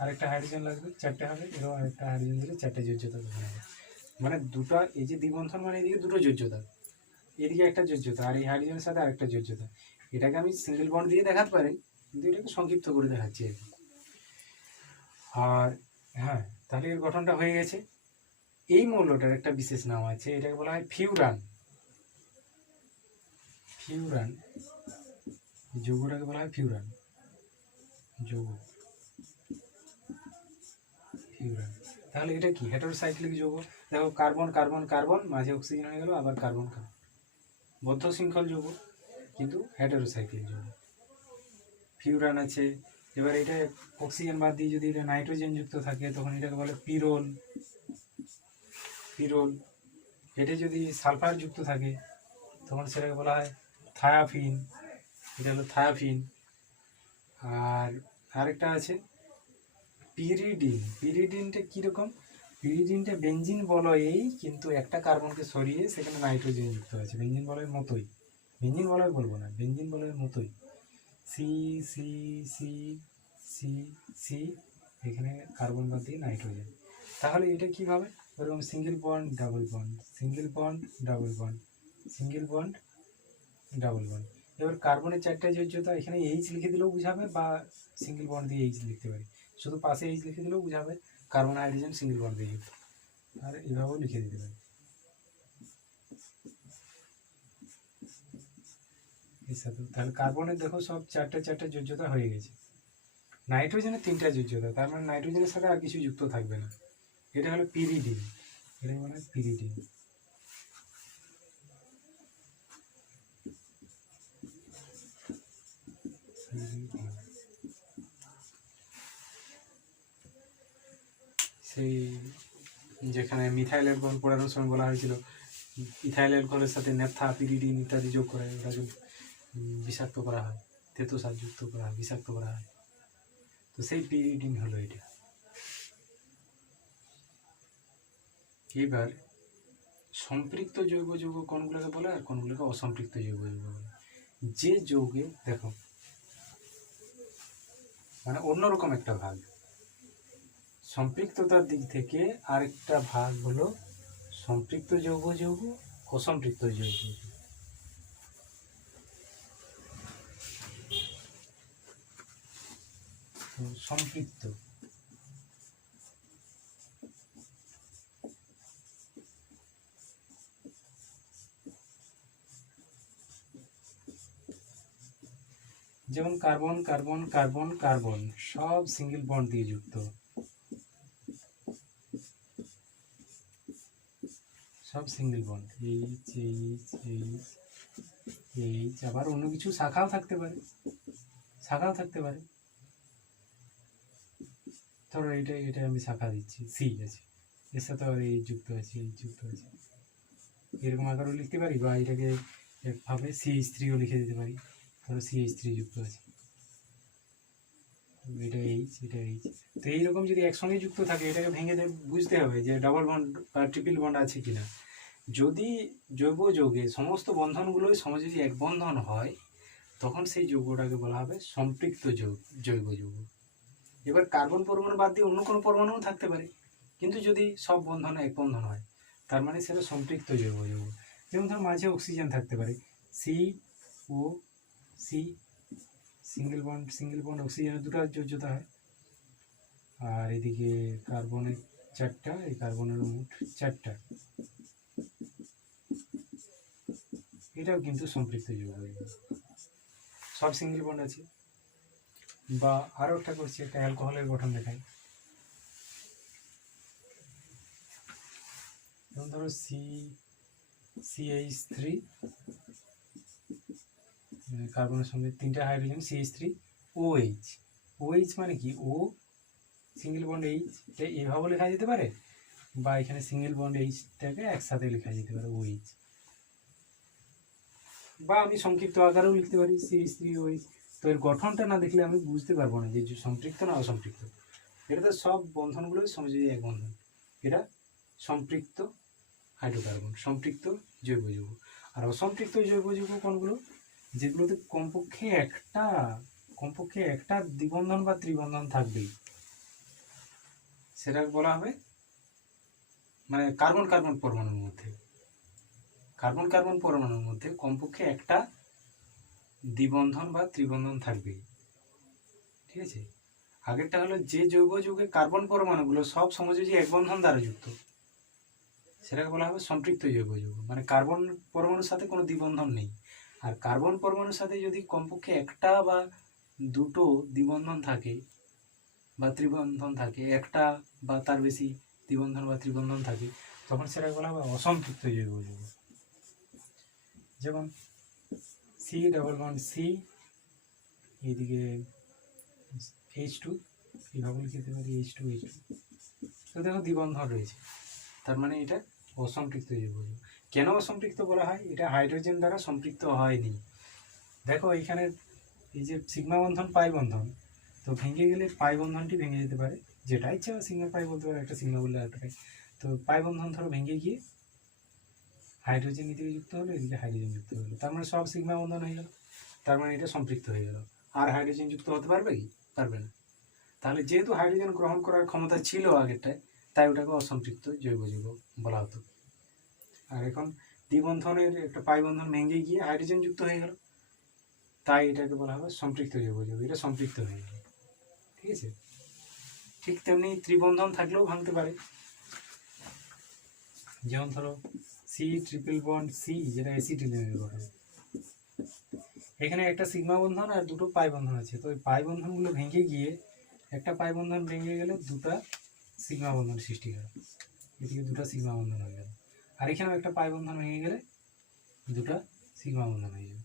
আরেকটা হাইড্রোজেন লাগবে, 4টে হবে, এরও আরেকটা হাইড্রোজেন দিলে 4টে যোজ্যতা দেখানো হবে। মানে দুটো, এই যে দ্বিবন্ধন মানে এদিকে 2টো যোজ্যতা, এদিকে একটা যোজ্যতা, আর এই হাইড্রোজেনের সাথে আরেকটা যোজ্যতা। এটাকে আমি সিঙ্গেল বন্ড দিয়ে দেখাতে পারি, কিন্তু এটাকে সংক্ষিপ্ত করে দেখাচ্ছি আর কি। আর হ্যাঁ, তাহলে এর গঠনটা হয়ে গেছে। এই মৌলটার একটা বিশেষ নাম আছে, এটাকে বলা হয় ফিউরান। ফিউরান যৌগটাকে বলা হয় ফিউরান যৌগ, ফিউরান। তাহলে এটা কি? হেটারোসাইক্লিক যৌগ। দেখো কার্বন কার্বন কার্বন, মাঝে অক্সিজেন হয়ে গেল, আবার কার্বন কার্বন, বদ্ধ শৃঙ্খল যৌগ কিন্তু হেটারোসাইক্লিক যৌগ। ফিউরান আছে। এবার এটা অক্সিজেন বাদ দিয়ে যদি এটা নাইট্রোজেন যুক্ত থাকে তখন এটাকে বলে পিরোল। পিরোল। এটা যদি সালফার যুক্ত থাকে তখন সেটাকে বলা হয় থায়াফিন। এটা হলো থায়াফিন। আর আরেকটা আছে পিরিডিন। পিরিডিনটা কীরকম? পিরিডিনটা বেনজিন বলয়েই, কিন্তু একটা কার্বনকে সরিয়ে সেখানে নাইট্রোজেন যুক্ত আছে, বেনজিন বলয়ের মতোই। বেনজিন বলয় বলবো না, বেনজিন বলয়ের মতোই। C C C C C, এখানে কার্বন বাদ দিয়ে নাইট্রোজেন। তাহলে এটা কীভাবে? ওরকম single bond double bond, single bond double bond, single bond double bond. এবার কার্বনের 4টা যোজ্যতা, এখানে এইচ লিখে দিলেও বুঝাবে, বা সিঙ্গেল বন্ড দিয়ে এইচ লিখতে পারি, শুধু পাশে এইচ লিখে দিলেও বুঝাবে। কার্বন হাইড্রোজেন সিঙ্গেল বন্ড দিয়ে যুক্ত। আর এভাবেও লিখে দিতে পারি। এর সাথে তাহলে কার্বনের দেখো সব চারটে চারটে যোজ্যতা হয়ে গেছে। নাইট্রোজেনের 3টা যোজ্যতা, তার মানে নাইট্রোজেনের সাথে আর কিছু যুক্ত থাকবে না। এটা হলো পিরিডিন, এটা মানে পিরিডিন। সেই যেখানে মিথাইল অ্যালকোহল পড়ানোর সময় বলা হয়েছিল ইথাইল অ্যালকোহলের সাথে নেপথা, পিরিডিন ইত্যাদি যোগ করে ওটাকে বিষাক্ত করা হয়, তেতো সার যুক্ত করা হয়, বিষাক্ত করা হয়। তো সেই পিরিডিন হলো এটা। এবার সম্পৃক্ত জৈব যৌগ কোনগুলোকে বলে আর কোনগুলোকে অসম্পৃক্ত জৈব যৌগ বলে। যে যৌগে দেখো মানে অন্যরকম একটা ভাগ, সম্পৃক্ততার দিক থেকে আরেকটা ভাগ হলো সম্পৃক্ত জৈব যৌগ, অসম্পৃক্ত জৈব যৌগ। সম্পৃক্ত যেমন কার্বন কার্বন কার্বন কার্বন সব সিঙ্গেল বন্ড দিয়ে যুক্ত, সব single bond, H H H H. আবার অন্য কিছু শাখাও থাকতে পারে, শাখাও থাকতে পারে। ধরো এটা এটা আমি শাখা দিচ্ছি, সি আছে, এর সাথে আবার এই যুক্ত আছে, এই যুক্ত আছে, এরকম আকারও লিখতে পারি, বা এটাকে একভাবে CH3ও লিখে দিতে পারি। ধরো CH3 যুক্ত আছে, এটা এইচ, এটা এইচ। তো এইরকম যদি একসঙ্গে যুক্ত থাকে এটাকে ভেঙে বুঝতে হবে যে ডাবল বন্ড বা ট্রিপল বন্ড আছে কিনা। যদি জৈব যৌগে সমস্ত বন্ধনগুলোই সমযোজী এক বন্ধন হয় তখন সেই যৌগটাকে বলা হবে সম্পৃক্ত জৈব যৌগ। এবার কার্বন পরমাণু বাদ দিয়ে অন্য কোনো পরমাণুও থাকতে পারে, কিন্তু যদি সব বন্ধন এক বন্ধন হয় তার মানে সেটা সম্পৃক্ত জৈব যৌগ। যেমন ধর মাঝে অক্সিজেন থাকতে পারে, CO, সিঙ্গেল বন্ড অক্সিজেনের দুটো যোজ্যতা হয়, আর এদিকে কার্বনের 4টা, এই কার্বনের মোট 4টা, এটাও কিন্তু সম্পৃক্ত যৌগ, সব সিঙ্গেল বন্ড আছে। বা আরো একটা করছি, একটা অ্যালকোহলের গঠন দেখাই। যেমন ধরো CH3, কার্বনের সঙ্গে 3টা হাইড্রোজেন, CH3OH মানে কি, ও সিঙ্গেল বন্ড এইচ, এটা এভাবে লেখা যেতে পারে, বা এখানে সিঙ্গেল বন্ড এইচটাকে একসাথে লেখা যেতে পারে OH, বা আমি সংক্ষিপ্ত আকারেও লিখতে পারি CH3OH। তো এর গঠনটা না দেখলে আমি বুঝতে পারবো না যে সম্পৃক্ত না অসম্পৃক্ত। এটা তো সব বন্ধনগুলোই সমযোজী এক বন্ধন, এটা সম্পৃক্ত হাইড্রোকার্বন, সম্পৃক্ত জৈব যৌগ। আর অসম্পৃক্ত জৈব যৌগ কোনগুলো, যেগুলোতে কমপক্ষে একটা দ্বিবন্ধন বা ত্রিবন্ধন থাকবেই, সেটা বলা হবে মানে কার্বন কার্বন পরমাণুর মধ্যে কমপক্ষে একটা দ্বিবন্ধন বা ত্রিবন্ধন থাকবেই। ঠিক আছে, আগেরটা হলো যে জৈব যৌগে কার্বন পরমাণুগুলো সব সমযোজী এক বন্ধন দ্বারা যুক্ত, সেটাকে বলা হবে সম্পৃক্ত জৈব যৌগ, মানে কার্বন পরমাণুর সাথে কোনো দ্বিবন্ধন নেই। আর কার্বন পরমাণুর সাথে যদি কমপক্ষে একটা বা দুটো দ্বিবন্ধন থাকে বা ত্রিবন্ধন থাকে, একটা বা তার বেশি দ্বিবন্ধন বা ত্রিবন্ধন থাকে, তখন সেটাকে বলা হবে অসম্পৃক্ত জৈব যৌগ। যেমন C⋯C, এইদিকে H2, এইভাবে লিখতে পারি H2H2। তো দেখো দ্বিবন্ধন রয়েছে, তার মানে এটা অসম্পৃক্ত জৈব যৌগ। কেন অসম্পৃক্ত বলা হয়, এটা হাইড্রোজেন দ্বারা সম্পৃক্ত হয়নি। দেখো এইখানে এই যে সিগমা বন্ধন পাই বন্ধন, তো ভেঙে গেলে পাই বন্ধনটি ভেঙে যেতে পারে, যেটা ইচ্ছা সিগমা পাই বলতে পারে, একটা সিগমা বললে একটা পাই। তো পাই বন্ধন ধরো ভেঙে গিয়ে হাইড্রোজেন এদিকে যুক্ত হলো, এদিকে হাইড্রোজেন যুক্ত হলো, তার মানে সব সিগমা বন্ধন হয়ে গেল, তার মানে এটা সম্পৃক্ত হয়ে গেল। আর হাইড্রোজেন যুক্ত হতে পারবে কি, পারবে না। তাহলে যেহেতু হাইড্রোজেন গ্রহণ করার ক্ষমতা ছিল আগেরটায়, তাই ওটাকে অসম্পৃক্ত জৈব যৌগ বলা হতো। আর এখন দ্বিবন্ধনের একটা পাই বন্ধন ভেঙে গিয়ে হাইড্রোজেন যুক্ত হয়ে গেল, তাই এটাকে বলা হবে সম্পৃক্ত জৈব যৌগ, এটা সম্পৃক্ত হয়ে গেল। ঠিক আছে, ঠিক তেমনি ত্রিবন্ধন থাকলেও ভাঙতে পারে, যেমন ধরো সি ট্রিপল বন্ড সি, যেটা অ্যাসিটিলিনের গঠন, এখানে একটা সিগমা বন্ধন আর দুটো পাই বন্ধন আছে। তো ওই পাই বন্ধনগুলো ভেঙে গিয়ে, একটা পাই বন্ধন ভেঙে গেলে দুটা সিগমা বন্ধন সৃষ্টি হয়, এদিকে দুটো সিগমা বন্ধন হয়ে গেল। আর এখানেও একটা পাই বন্ধন ভেঙে গেলে দুটা সিগমা বন্ধন হয়ে যাবে,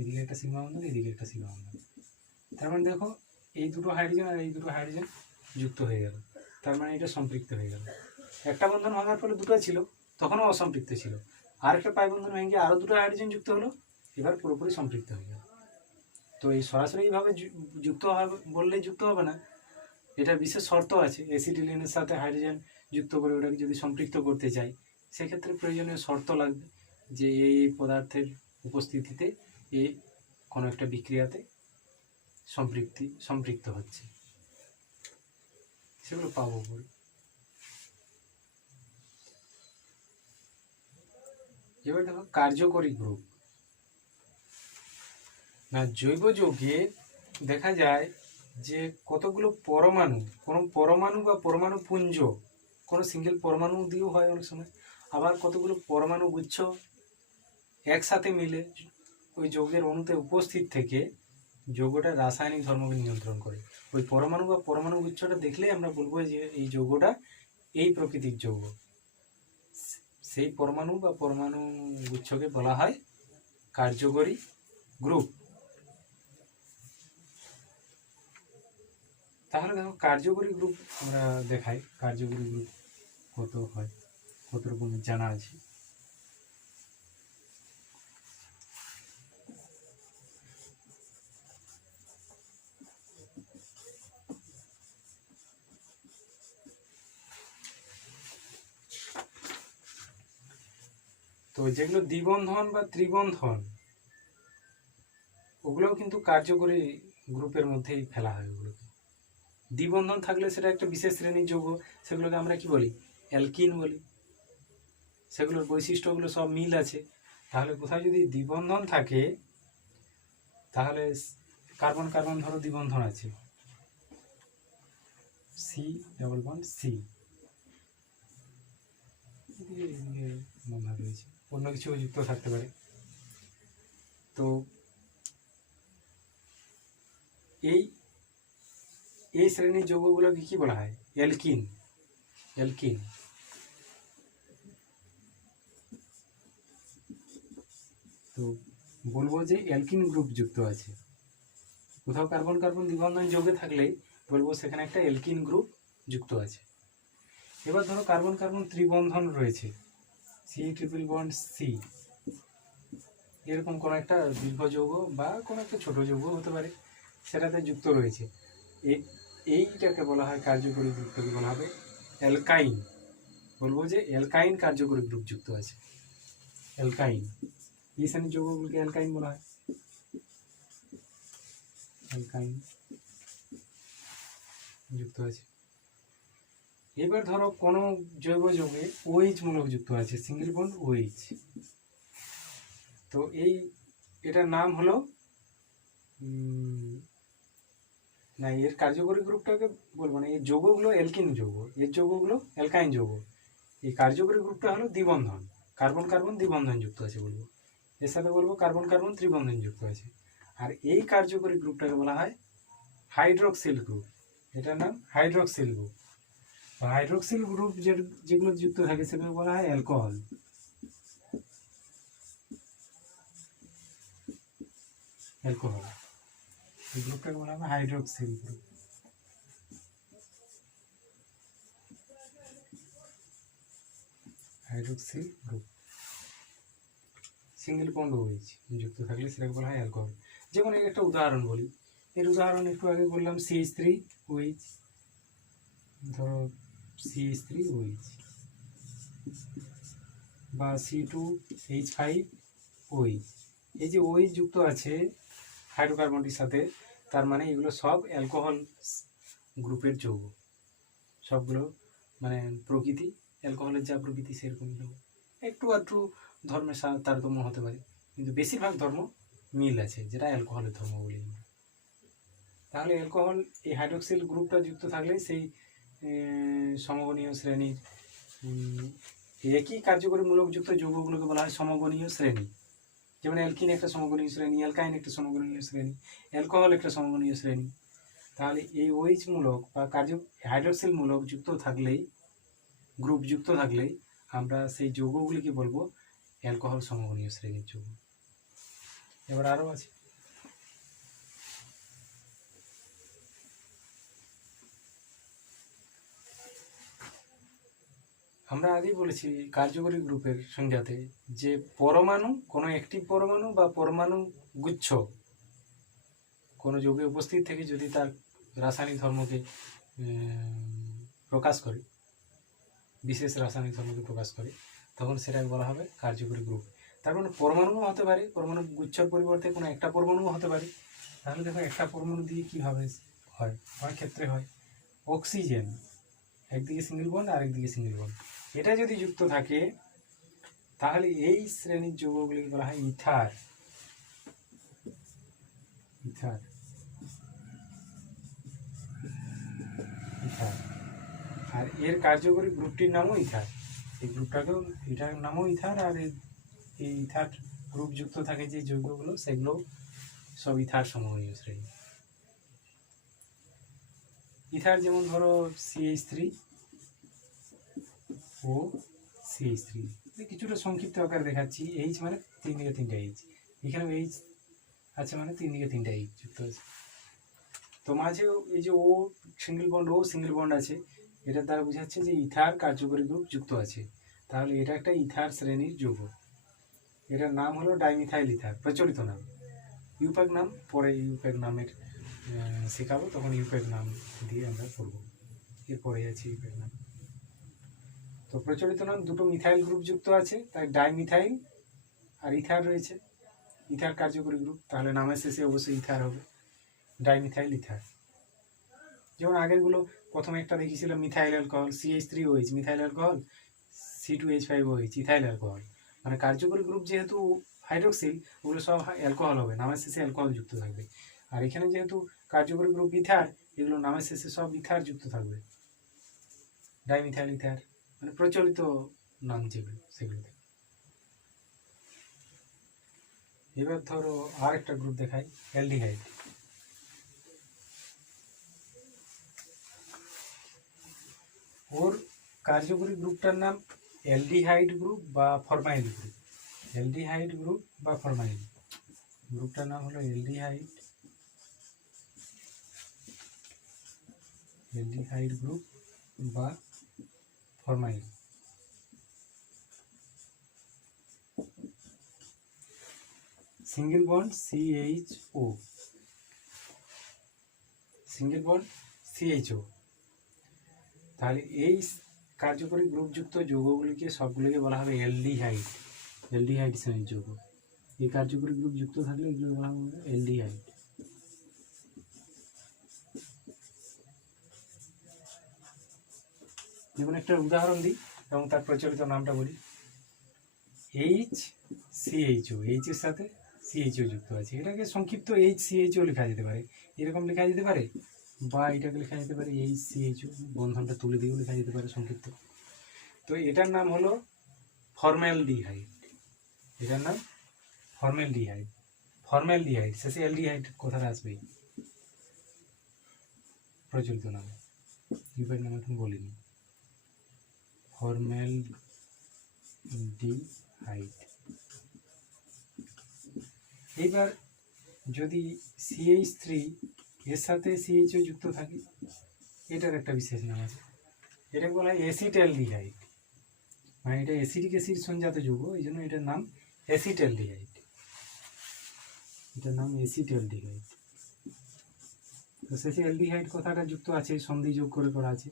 এদিকে একটা সিগমা বন্ধন, এদিকে একটা সিগমা বন্ধন। তার মানে দেখো এই দুটো হাইড্রোজেন আর এই দুটো হাইড্রোজেন যুক্ত হয়ে গেল, তার মানে এটা সম্পৃক্ত হয়ে গেল। একটা বন্ধন ভাঙার ফলে দুটো ছিল, তখনও অসম্পৃক্ত ছিল, আর একটা পাই বন্ধন ভেঙে আরও দুটো হাইড্রোজেন যুক্ত হলো, এবার পুরোপুরি সম্পৃক্ত হয়ে গেল। তো এই সরাসরিভাবে যুক্ত হবে বললেই যুক্ত হবে না, এটার বিশেষ শর্ত আছে। অ্যাসিটিলিনের সাথে হাইড্রোজেন যুক্ত করে ওটাকে যদি সম্পৃক্ত করতে চাই, সেক্ষেত্রে প্রয়োজনীয় শর্ত লাগবে যে এই পদার্থের উপস্থিতিতে এই কোনো একটা বিক্রিয়াতে সম্পৃক্ত হচ্ছে, সেগুলো পাবো বলে। এবার দেখো কার্যকরী গ্রুপ। না, জৈব যৌগে দেখা যায় যে কতগুলো পরমাণু, কোনো পরমাণু বা পরমাণু পুঞ্জ, কোনো সিঙ্গেল পরমাণু দিয়েও হয় অনেক সময়, আবার কতগুলো পরমাণু গুচ্ছ একসাথে মিলে ওই যৌগের অণুতে উপস্থিত থেকে যৌগটার রাসায়নিক ধর্মকে নিয়ন্ত্রণ করে। ওই পরমাণু বা পরমাণু গুচ্ছটা দেখলেই আমরা বলবো যে এই যৌগটা এই প্রকৃতির যৌগ। সেই পরমাণু বা পরমাণু গুচ্ছকে বলা হয় কার্যকরী গ্রুপ। তাহলে দেখো কার্যকরী গ্রুপ আমরা দেখাই, কার্যকরী গ্রুপ কত হয়, কত রকমের জানা আছে। তো যেগুলো দ্বিবন্ধন বা ত্রিবন্ধন, ওগুলোও কিন্তু কার্যকরী গ্রুপের মধ্যেই ফেলা হয়। ওগুলোকে দ্বিবন্ধন থাকলে সেটা একটা বিশেষ শ্রেণীর যৌগ, সেগুলোকে আমরা কি বলি, অ্যালকিন বলি। সেগুলোর বৈশিষ্ট্যগুলো সব মিল আছে। তাহলে কোথাও যদি দ্বিবন্ধন থাকে, তাহলে কার্বন কার্বন ধরো দ্বিবন্ধন আছে, সি ডবল বন্ড সি, রয়েছে, অন্য কিছু যুক্ত থাকতে পারে। তো এই শ্রেণীর যৌগগুলোকে কি বলা হয়, অ্যালকিন। অ্যালকিন। তো বলবো যে অ্যালকিন গ্রুপ যুক্ত আছে। কোথাও কার্বন কার্বন দ্বিবন্ধন যৌগে থাকলে বলবো সেখানে একটা অ্যালকিন গ্রুপ যুক্ত আছে। এবার ধরো কার্বন কার্বন ত্রিবন্ধন রয়েছে, সি ট্রিপল বন্ড সি, এরকম কোনো একটা দীর্ঘ যৌগ বা কোনো একটা ছোট যৌগ হতে পারে, সেটাতে যুক্ত রয়েছে। এইটাকে বলা হয় কার্যকরী গ্রুপটাকে বলা হবে অ্যালকাইন। বলবো যে অ্যালকাইন কার্যকরী গ্রুপ যুক্ত আছে, অ্যালকাইন। এই শ্রেণীর যৌগগুলোকে অ্যালকাইন বলা হয়, অ্যালকাইন যুক্ত আছে। এবার ধরো কোনো জৈব যৌগে ওএইচ মূলক যুক্ত আছে, সিঙ্গেল বন্ড ওএইচ। তো এটার নাম হলো না, এর কার্যকরী গ্রুপটাকে বলবো না, এই যৌগগুলো অ্যালকিন যৌগ, এর যৌগগুলো অ্যালকাইন যৌগ। এই কার্যকরী গ্রুপটা হলো দ্বিবন্ধন, কার্বন কার্বন দ্বিবন্ধন যুক্ত আছে বলবো, এর সাথে বলবো কার্বন কার্বন ত্রিবন্ধন যুক্ত আছে। আর এই কার্যকরী গ্রুপটাকে বলা হয় হাইড্রোক্সিল গ্রুপ, এটার নাম হাইড্রোক্সিল গ্রুপ। হাইড্রোক্সিল গ্রুপ যেগুলো যুক্ত থাকে সেগুলো বলা হয় অ্যালকোহল। অ্যালকোহল, এই গ্রুপটাকে বলা হয় hydroxyl group. Hydroxyl group single bond OH যুক্ত থাকলে সেটাকে বলা হয় অ্যালকোহল। যেমন এর একটা উদাহরণ বলি, এর উদাহরণ একটু আগে বললাম CH3OH, ধরো CH3OH বা C2H5OH। এই যে OH যুক্ত আছে হাইড্রোকার্বনটির সাথে, তার মানে এগুলো সব অ্যালকোহল গ্রুপের যৌগ, সবগুলো মানে প্রকৃতি অ্যালকোহলের যা প্রকৃতি সেরকমই হবে। একটু আধটু ধর্মের তারতম্য হতে পারে, কিন্তু বেশিরভাগ ধর্ম মিল আছে, যেটা অ্যালকোহলের ধর্ম বলি আমরা। তাহলে অ্যালকোহল এই হাইড্রোক্সিল গ্রুপটা যুক্ত থাকলে সেই সমগণীয় শ্রেণীর একই কার্যকরী মূলকযুক্ত যৌগগুলোকে বলা হয় সমগণীয় শ্রেণী। যেমন অ্যালকিন একটা সমগণীয় শ্রেণী, অ্যালকাইন একটা সমগণীয় শ্রেণী, অ্যালকোহল একটা সমগণীয় শ্রেণী। তাহলে এই OH মূলক বা হাইড্রক্সিল মূলক যুক্ত থাকলেই, গ্রুপ যুক্ত থাকলেই আমরা সেই যৌগগুলিকে বলবো অ্যালকোহল সমগণীয় শ্রেণীর যৌগ। এবার আরও আছে, আমরা আগেই বলেছি কার্যকরী গ্রুপের সংজ্ঞাতে যে পরমাণু, কোনো একটি পরমাণু বা পরমাণু গুচ্ছ কোনো যৌগে উপস্থিত থেকে যদি তার রাসায়নিক ধর্মকে প্রকাশ করে, বিশেষ রাসায়নিক ধর্মকে প্রকাশ করে, তখন সেটাকে বলা হবে কার্যকরী গ্রুপ। তার মানে পরমাণুও হতে পারে, পরমাণু গুচ্ছর পরিবর্তে কোনো একটা পরমাণুও হতে পারে। তাহলে দেখো একটা পরমাণু দিয়ে কীভাবে হয়, অনেক ক্ষেত্রে হয় অক্সিজেন একদিকে সিঙ্গেল বন্ড আর একদিকে সিঙ্গেল বন্ড, এটা যদি যুক্ত থাকে তাহলে এই শ্রেণীর যৌগগুলিকে বলা হয় ইথার। ইথার ইথার আর এর কার্যকরী গ্রুপটির নামও ইথার। এই গ্রুপটাকেও, এটার নামও ইথার। আর এই ইথার গ্রুপ যুক্ত থাকে যে যৌগগুলো, সেগুলো সব ইথার সমগণীয় শ্রেণী। ইথার যেমন ধরো CH3 ও CH3, কিছুটা সংক্ষিপ্ত আকারে দেখাচ্ছি। H মানে 3 দিকে 3টা H, এখানে H আছে মানে 3 দিকে 3টা H যুক্ত আছে। তো মাঝেও এই যে ও সিঙ্গেল বন্ড আছে, এটার দ্বারা বোঝাচ্ছে যে ইথার কার্যকরী গ্রুপ যুক্ত আছে। তাহলে এটা একটা ইথার শ্রেণীর যৌগ। এটার নাম হলো ডাইমিথাইল ইথার, প্রচলিত নাম। ইউপ্যাক নাম পরে ইউপ্যাক নামের শেখাবো, তখন ইউপ্যাক নাম দিয়ে আমরা পড়ব। এরপরে আছে ইউপ্যাক নাম। তো প্রচলিত নাম, দুটো মিথাইল গ্রুপ যুক্ত আছে, তাই ডাইমিথাইল আর ইথার রয়েছে, ইথার কার্যকরী গ্রুপ। তাহলে নামের শেষে অবশ্যই ইথার হবে, ডাইমিথাইল ইথার। যেমন আগেরগুলো প্রথমে একটা দেখিয়েছিলাম methyl alcohol, CH3OH methyl alcohol, C2H5OH ethyl alcohol. মানে কার্যকরী গ্রুপ যেহেতু হাইড্রোক্সিল, ওগুলো সব অ্যালকোহল হবে, নামের শেষে অ্যালকোহল যুক্ত থাকবে। আর এখানে যেহেতু কার্যকরী গ্রুপ ইথার, এগুলো নামের শেষে সব ইথার যুক্ত থাকবে, ডাইমিথাইল ইথার। মানে প্রচলিত নাম যেগুলো, সেগুলোতে। এবার ধরো আর একটা গ্রুপ দেখাই, অ্যালডিহাইড। ওর কার্যকরী গ্রুপটার নাম অ্যালডিহাইড গ্রুপ বা ফরমাইল গ্রুপ। অ্যালডিহাইড গ্রুপ বা ফরমাইল গ্রুপটার নাম হলো অ্যালডিহাইড গ্রুপ বা formyl. Single bond CHO, single bond CHO। তাহলে এই কার্যকরী গ্রুপযুক্ত যৌগগুলিকে সবগুলিকে বলা হবে অ্যালডিহাইড, অ্যালডিহাইড শ্রেণীর যৌগ। এই কার্যকরী গ্রুপ যুক্ত থাকলে এগুলো বলা হবে অ্যালডিহাইড। যেমন একটা উদাহরণ দিই এবং তার প্রচলিত নামটা বলি। HCHO, H এর সাথে CHO যুক্ত আছে, এটাকে সংক্ষিপ্ত HCHO লেখা যেতে পারে, এরকম লেখা যেতে পারে, বা এটাকে লেখা যেতে পারে HCHO, বন্ধনটা তুলে দিয়েও লেখা যেতে পারে সংক্ষিপ্ত। তো এটার নাম হলো ফর্মালডিহাইড। এটার নাম ফর্মালডিহাইড। ফর্মালডিহাইড শেষে অ্যালডিহাইড কথাটা আসবেই প্রচলিত নামে, ইউপের নাম এখন বলিনি। ফর্মালডিহাইড। এইবার যদি CH3 এর সাথে CHO যুক্ত থাকে, এটার একটা বিশেষ নাম আছে, এটাকে বলা হয় অ্যাসিটালডিহাইড। মানে এটা অ্যাসিডিক অ্যাসিড সংজাত যৌগ, এই জন্য এটার নাম অ্যাসিটালডিহাইড। এটার নাম অ্যাসিটালডিহাইড। তো শেষে অ্যালডিহাইড কথাটা যুক্ত আছে, সন্ধি যোগ করে করা আছে,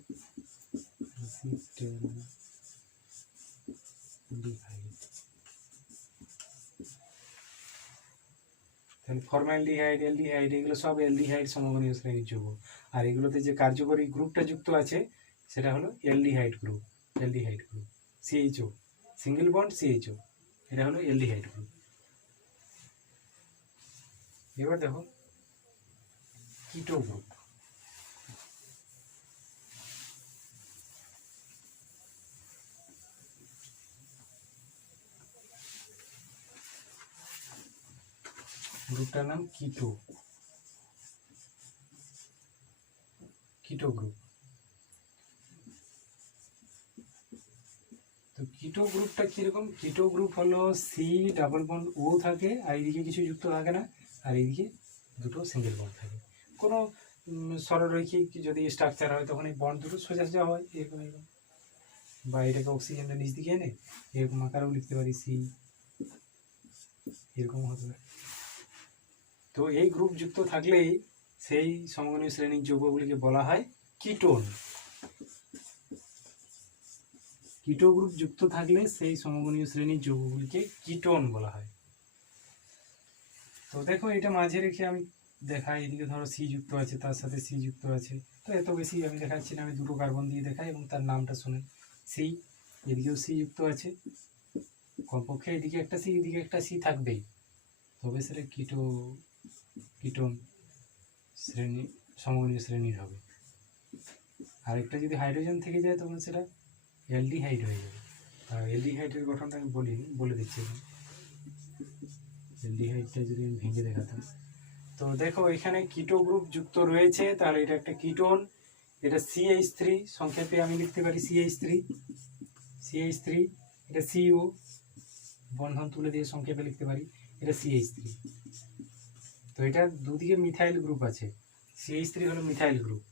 তাহলে ফর্মালডিহাইড, অ্যালডিহাইড এগুলো সব অ্যালডিহাইড সমগণীয় শ্রেণীর যৌগ। আর এগুলোতে যে কার্যকরী গ্রুপটা যুক্ত আছে সেটা হলো aldehyde group. Aldehyde group CHO, single bond CHO, এটা হলো অ্যালডিহাইড গ্রুপ। এবার দেখো কিটো গ্রুপ। গ্রুপটার নাম কিটো গ্রুপ। তো কিটো গ্রুপটা কিরকম? কিটো গ্রুপ হলো সি ডাবল বন্ড ও থাকে, আর এইদিকে কিছু যুক্ত থাকে না, আর এইদিকে দুটো সিঙ্গেল বন্ড থাকে। কোনো সরলরৈখিক যদি স্ট্রাকচার হয় তখন এই বন্ড দুটো সোজা সোজা হয়, এরকম এরকম। বা এটাকে অক্সিজেনটা নিচ দিকে এনে এরকম আকারেও লিখতে পারি, সি, এরকম হতে পারে। তো এই গ্রুপ যুক্ত থাকলেই সেই সমগণীয় শ্রেণীর যৌগগুলিকে বলা হয় কিটোন। কিটো গ্রুপ যুক্ত থাকলে সেই সমগণীয় শ্রেণীর যৌগগুলিকে কিটোন বলা হয়। তো দেখো এটা মাঝে রেখে আমি দেখাই, এদিকে ধরো সি যুক্ত আছে, তার সাথে সি যুক্ত আছে। তো এত বেশি আমি দেখাচ্ছি না, আমি দুটো কার্বন দিয়ে দেখাই এবং তার নামটা শুনে। সি, এদিকেও সি যুক্ত আছে, কমপক্ষে এদিকে একটা সি এদিকে একটা সি থাকবেই, তবে সেটা কিটোন শ্রেণী, সমগণীয় শ্রেণীর হবে। আরেকটা যদি হাইড্রোজেন থেকে যায় তখন সেটা অ্যালডিহাইড হয়ে যাবে। আর অ্যালডিহাইডের গঠনটা আমি বলে দিচ্ছি। অ্যালডিহাইডটা যদি আমি ভেঙে দেখাতাম, তো দেখো এখানে কিটো গ্রুপ যুক্ত রয়েছে, তাহলে এটা একটা কিটোন। এটা CH3, সংক্ষেপে আমি লিখতে পারি CH3, এটা CO, বন্ধন তুলে দিয়ে সংক্ষেপে লিখতে পারি এটা CH3। তো এটা দুদিকে মিথাইল গ্রুপ আছে, CH3 হলো মিথাইল গ্রুপ।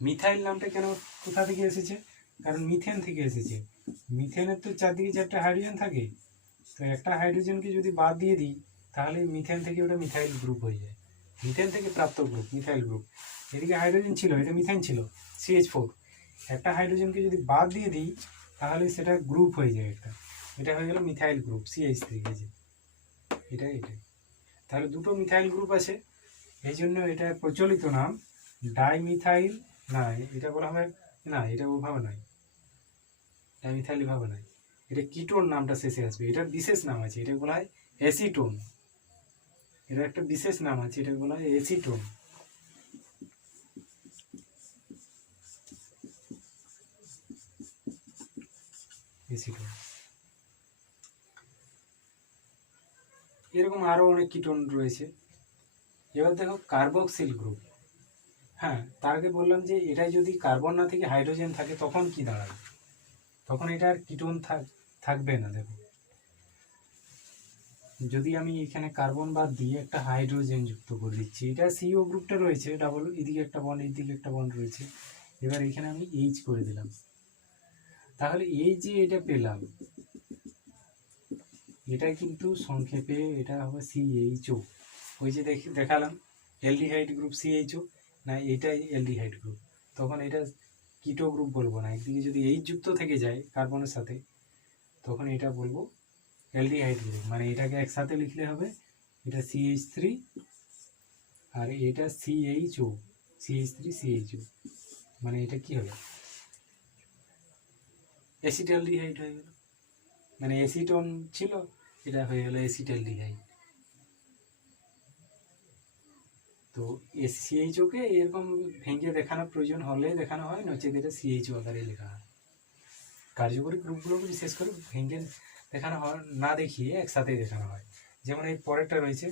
মিথাইল নামটা কেন, কোথা থেকে এসেছে? কারণ মিথেন থেকে এসেছে। মিথেনের তো চারদিকে চারটা হাইড্রোজেন থাকে, তো একটা হাইড্রোজেনকে যদি বাদ দিয়ে দিই তাহলে মিথেন থেকে ওটা মিথাইল গ্রুপ হয়ে যায়। মিথেন থেকে প্রাপ্ত গ্রুপ মিথাইল গ্রুপ। এদিকে হাইড্রোজেন ছিল, এটা মিথেন ছিল CH4, একটা হাইড্রোজেনকে যদি বাদ দিয়ে দিই তাহলে সেটা গ্রুপ হয়ে যায় একটা, এটা হয়ে গেল মিথাইল গ্রুপ CH3। এটাই তাহলে দুটো মিথাইল গ্রুপ আছে, এই জন্য এটা প্রচলিত নাম ডাইমিথাইল। না, এটা বলা হয় না, এটা ওভাবে নয়, ডাইমিথাইল ভাবে নয়, এটা কিটোন নামটা শেষে আসবে। এটার বিশেষ নাম আছে, এটা বলা হয় অ্যাসিটোন। এটা একটা বিশেষ নাম আছে, এটা বলা হয় অ্যাসিটোন। এরকম আরো অনেক কিটোন রয়েছে। এবার দেখো কার্বক্সিল গ্রুপ। হ্যাঁ, তার আগে বললাম যে এটাই যদি কার্বন না থেকে হাইড্রোজেন থাকে তখন কি দাঁড়াবে? তখন এটা আর কিটোন থাকবে না। দেখো যদি আমি এখানে কার্বন বাদ দিয়ে একটা হাইড্রোজেন যুক্ত করে দিচ্ছি, এটা CO গ্রুপটা রয়েছে ডাবল, এদিকে একটা বন্ড এদিকে একটা বন্ড রয়েছে, এবার এখানে আমি H করে দিলাম, তাহলে এই যে এটা পেলাম এটা কিন্তু সংক্ষেপে এটা হবে CHO। ওই যে দেখালাম অ্যালডিহাইড গ্রুপ CHO, না এটাই অ্যালডিহাইড গ্রুপ, তখন এটা কিটো গ্রুপ বলবো না। একদিকে যদি H যুক্ত থেকে যায় কার্বনের সাথে তখন এটা বলবো অ্যালডিহাইড গ্রুপ, মানে এটাকে একসাথে লিখলে হবে এটা CH3 আর এটা CHO, CH3CHO, মানে এটা কি হলো অ্যাসিটালডিহাইড হয়ে গেল, মানে অ্যাসিটোন ছিল, এটা হয়ে গেল অ্যাসিটালডিহাইড। তো CHO কে এরকম ভেঙে দেখানোর প্রয়োজন হলে দেখানো হয়, নচেত এটা CHO আকারে লেখা হয়। কার্যকরী গ্রুপগুলোকে বিশেষ করে ভেঙে দেখানো হয় না, দেখিয়ে একসাথেই দেখানো হয়। যেমন এই পরেরটা রয়েছে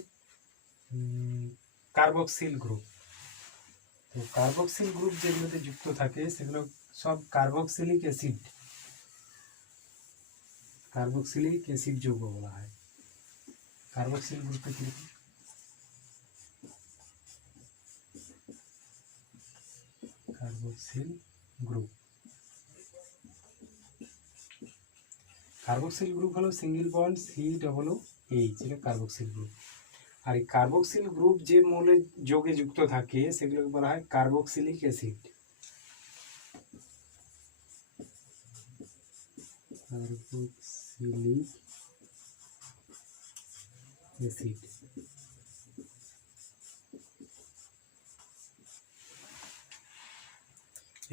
কার্বক্সিল গ্রুপ। তো কার্বক্সিল গ্রুপ যেগুলোতে যুক্ত থাকে সেগুলো সব কার্বক্সিলিক অ্যাসিড যৌগ বলা হয়। কার্বক্সিল গ্রুপটা কি? কার্বক্সিল গ্রুপ হলো সিঙ্গেল বন্ড COOH, এটা কার্বক্সিল গ্রুপ। আর এই কার্বক্সিল গ্রুপ যে মৌলের যোগে যুক্ত থাকে সেগুলোকে বলা হয় কার্বক্সিলিক অ্যাসিড।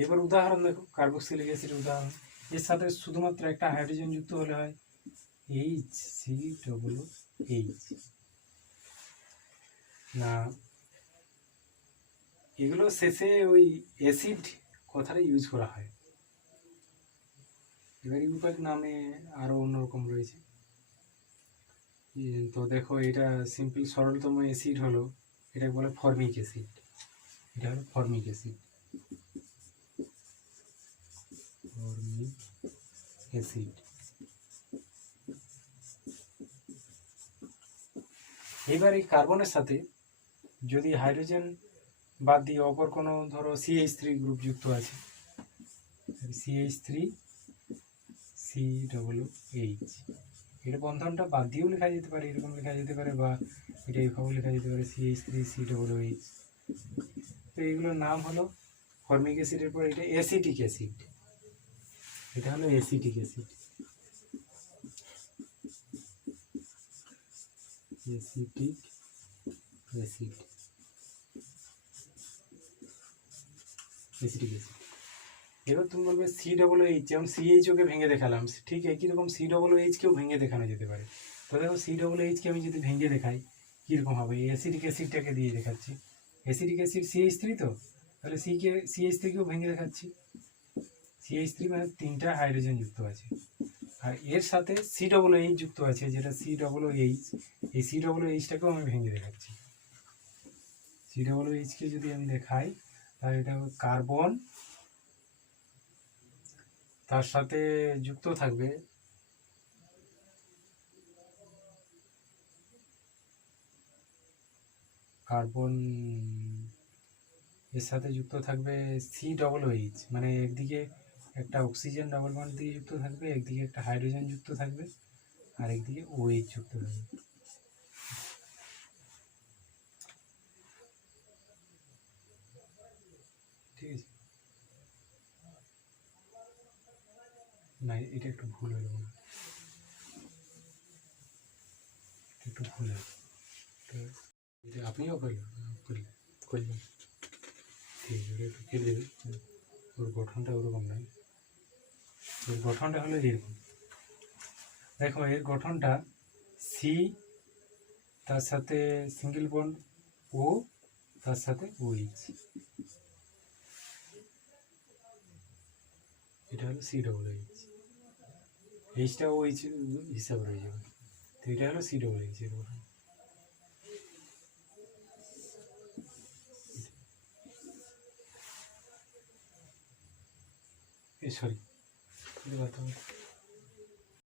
এবার উদাহরণ দেখো, কার্বক্সিলিক অ্যাসিডের উদাহরণ, এর সাথে শুধুমাত্র একটা হাইড্রোজেন যুক্ত হলে হয় HCOOH। না, এগুলো শেষে ওই অ্যাসিড কথাটা ইউজ করা হয়। এবার ইউপ্যাক নামে আরো অন্যরকম রয়েছে। তো দেখো এটা সিম্পল সরলতম অ্যাসিড হলো, এটাকে বলে ফর্মিক অ্যাসিড। এটা হলো ফর্মিক অ্যাসিড, ফর্মিক অ্যাসিড। এবার এই কার্বনের সাথে যদি হাইড্রোজেন বাদ দিয়ে অপর কোনো ধরো CH3 গ্রুপ যুক্ত আছে, CH3 COOH, এটা বন্ধনটা বাদ দিয়েও লেখা যেতে পারে, এরকম লেখা যেতে পারে, বা এটা এইভাবেও লেখা যেতে পারে CH3 COOH। তো এগুলোর নাম হলো ফর্মিক অ্যাসিডের পর এটা অ্যাসিটিক অ্যাসিড, এটা হলো acetic acid, acetic acid, acetic acid. এবার তুমি বলবে COOH, যেমন CH ওকে ভেঙে দেখালাম, ঠিক একই রকম COOH কেও ভেঙে দেখানো যেতে পারে। তো দেখো COOH কে আমি যদি ভেঙে দেখাই কীরকম হবে, এই অ্যাসিটিক অ্যাসিডটাকে দিয়ে দেখাচ্ছি, অ্যাসিটিক অ্যাসিড CH3, তো তাহলে CH3 কেও ভেঙে দেখাচ্ছি, CH3 মানে 3টা হাইড্রোজেন যুক্ত আছে, আর এর সাথে COOH যুক্ত আছে, যেটা COOH, এই COOHটাকেও আমি ভেঙে দেখাচ্ছি। COOH কে যদি আমি দেখাই তাহলে এটা কার্বন, তার সাথে যুক্ত থাকবে কার্বন, এর সাথে যুক্ত থাকবে COOH, মানে একদিকে একটা অক্সিজেন ডাবল বন্ড দিয়ে যুক্ত থাকবে, একদিকে একটা হাইড্রোজেন যুক্ত থাকবে, আর একদিকে OH যুক্ত থাকবে। ঠিক আছে, না এটা একটু ভুল হলো, একটু ভুল হলো, এটা আপনিও করলেন, করলেন, ঠিক আছে, একটু খেলে দেবে, ওর গঠনটা ওরকম নয়, এর গঠনটা হলো এরকম। দেখো এর গঠনটা সি, তার সাথে সিঙ্গেল বন্ড ও, তার সাথে OH, এটা হলো COOH, এইচটা OH হিসাবে রয়ে যাবে, তো এটা হলো COOH এর গঠন। সরি,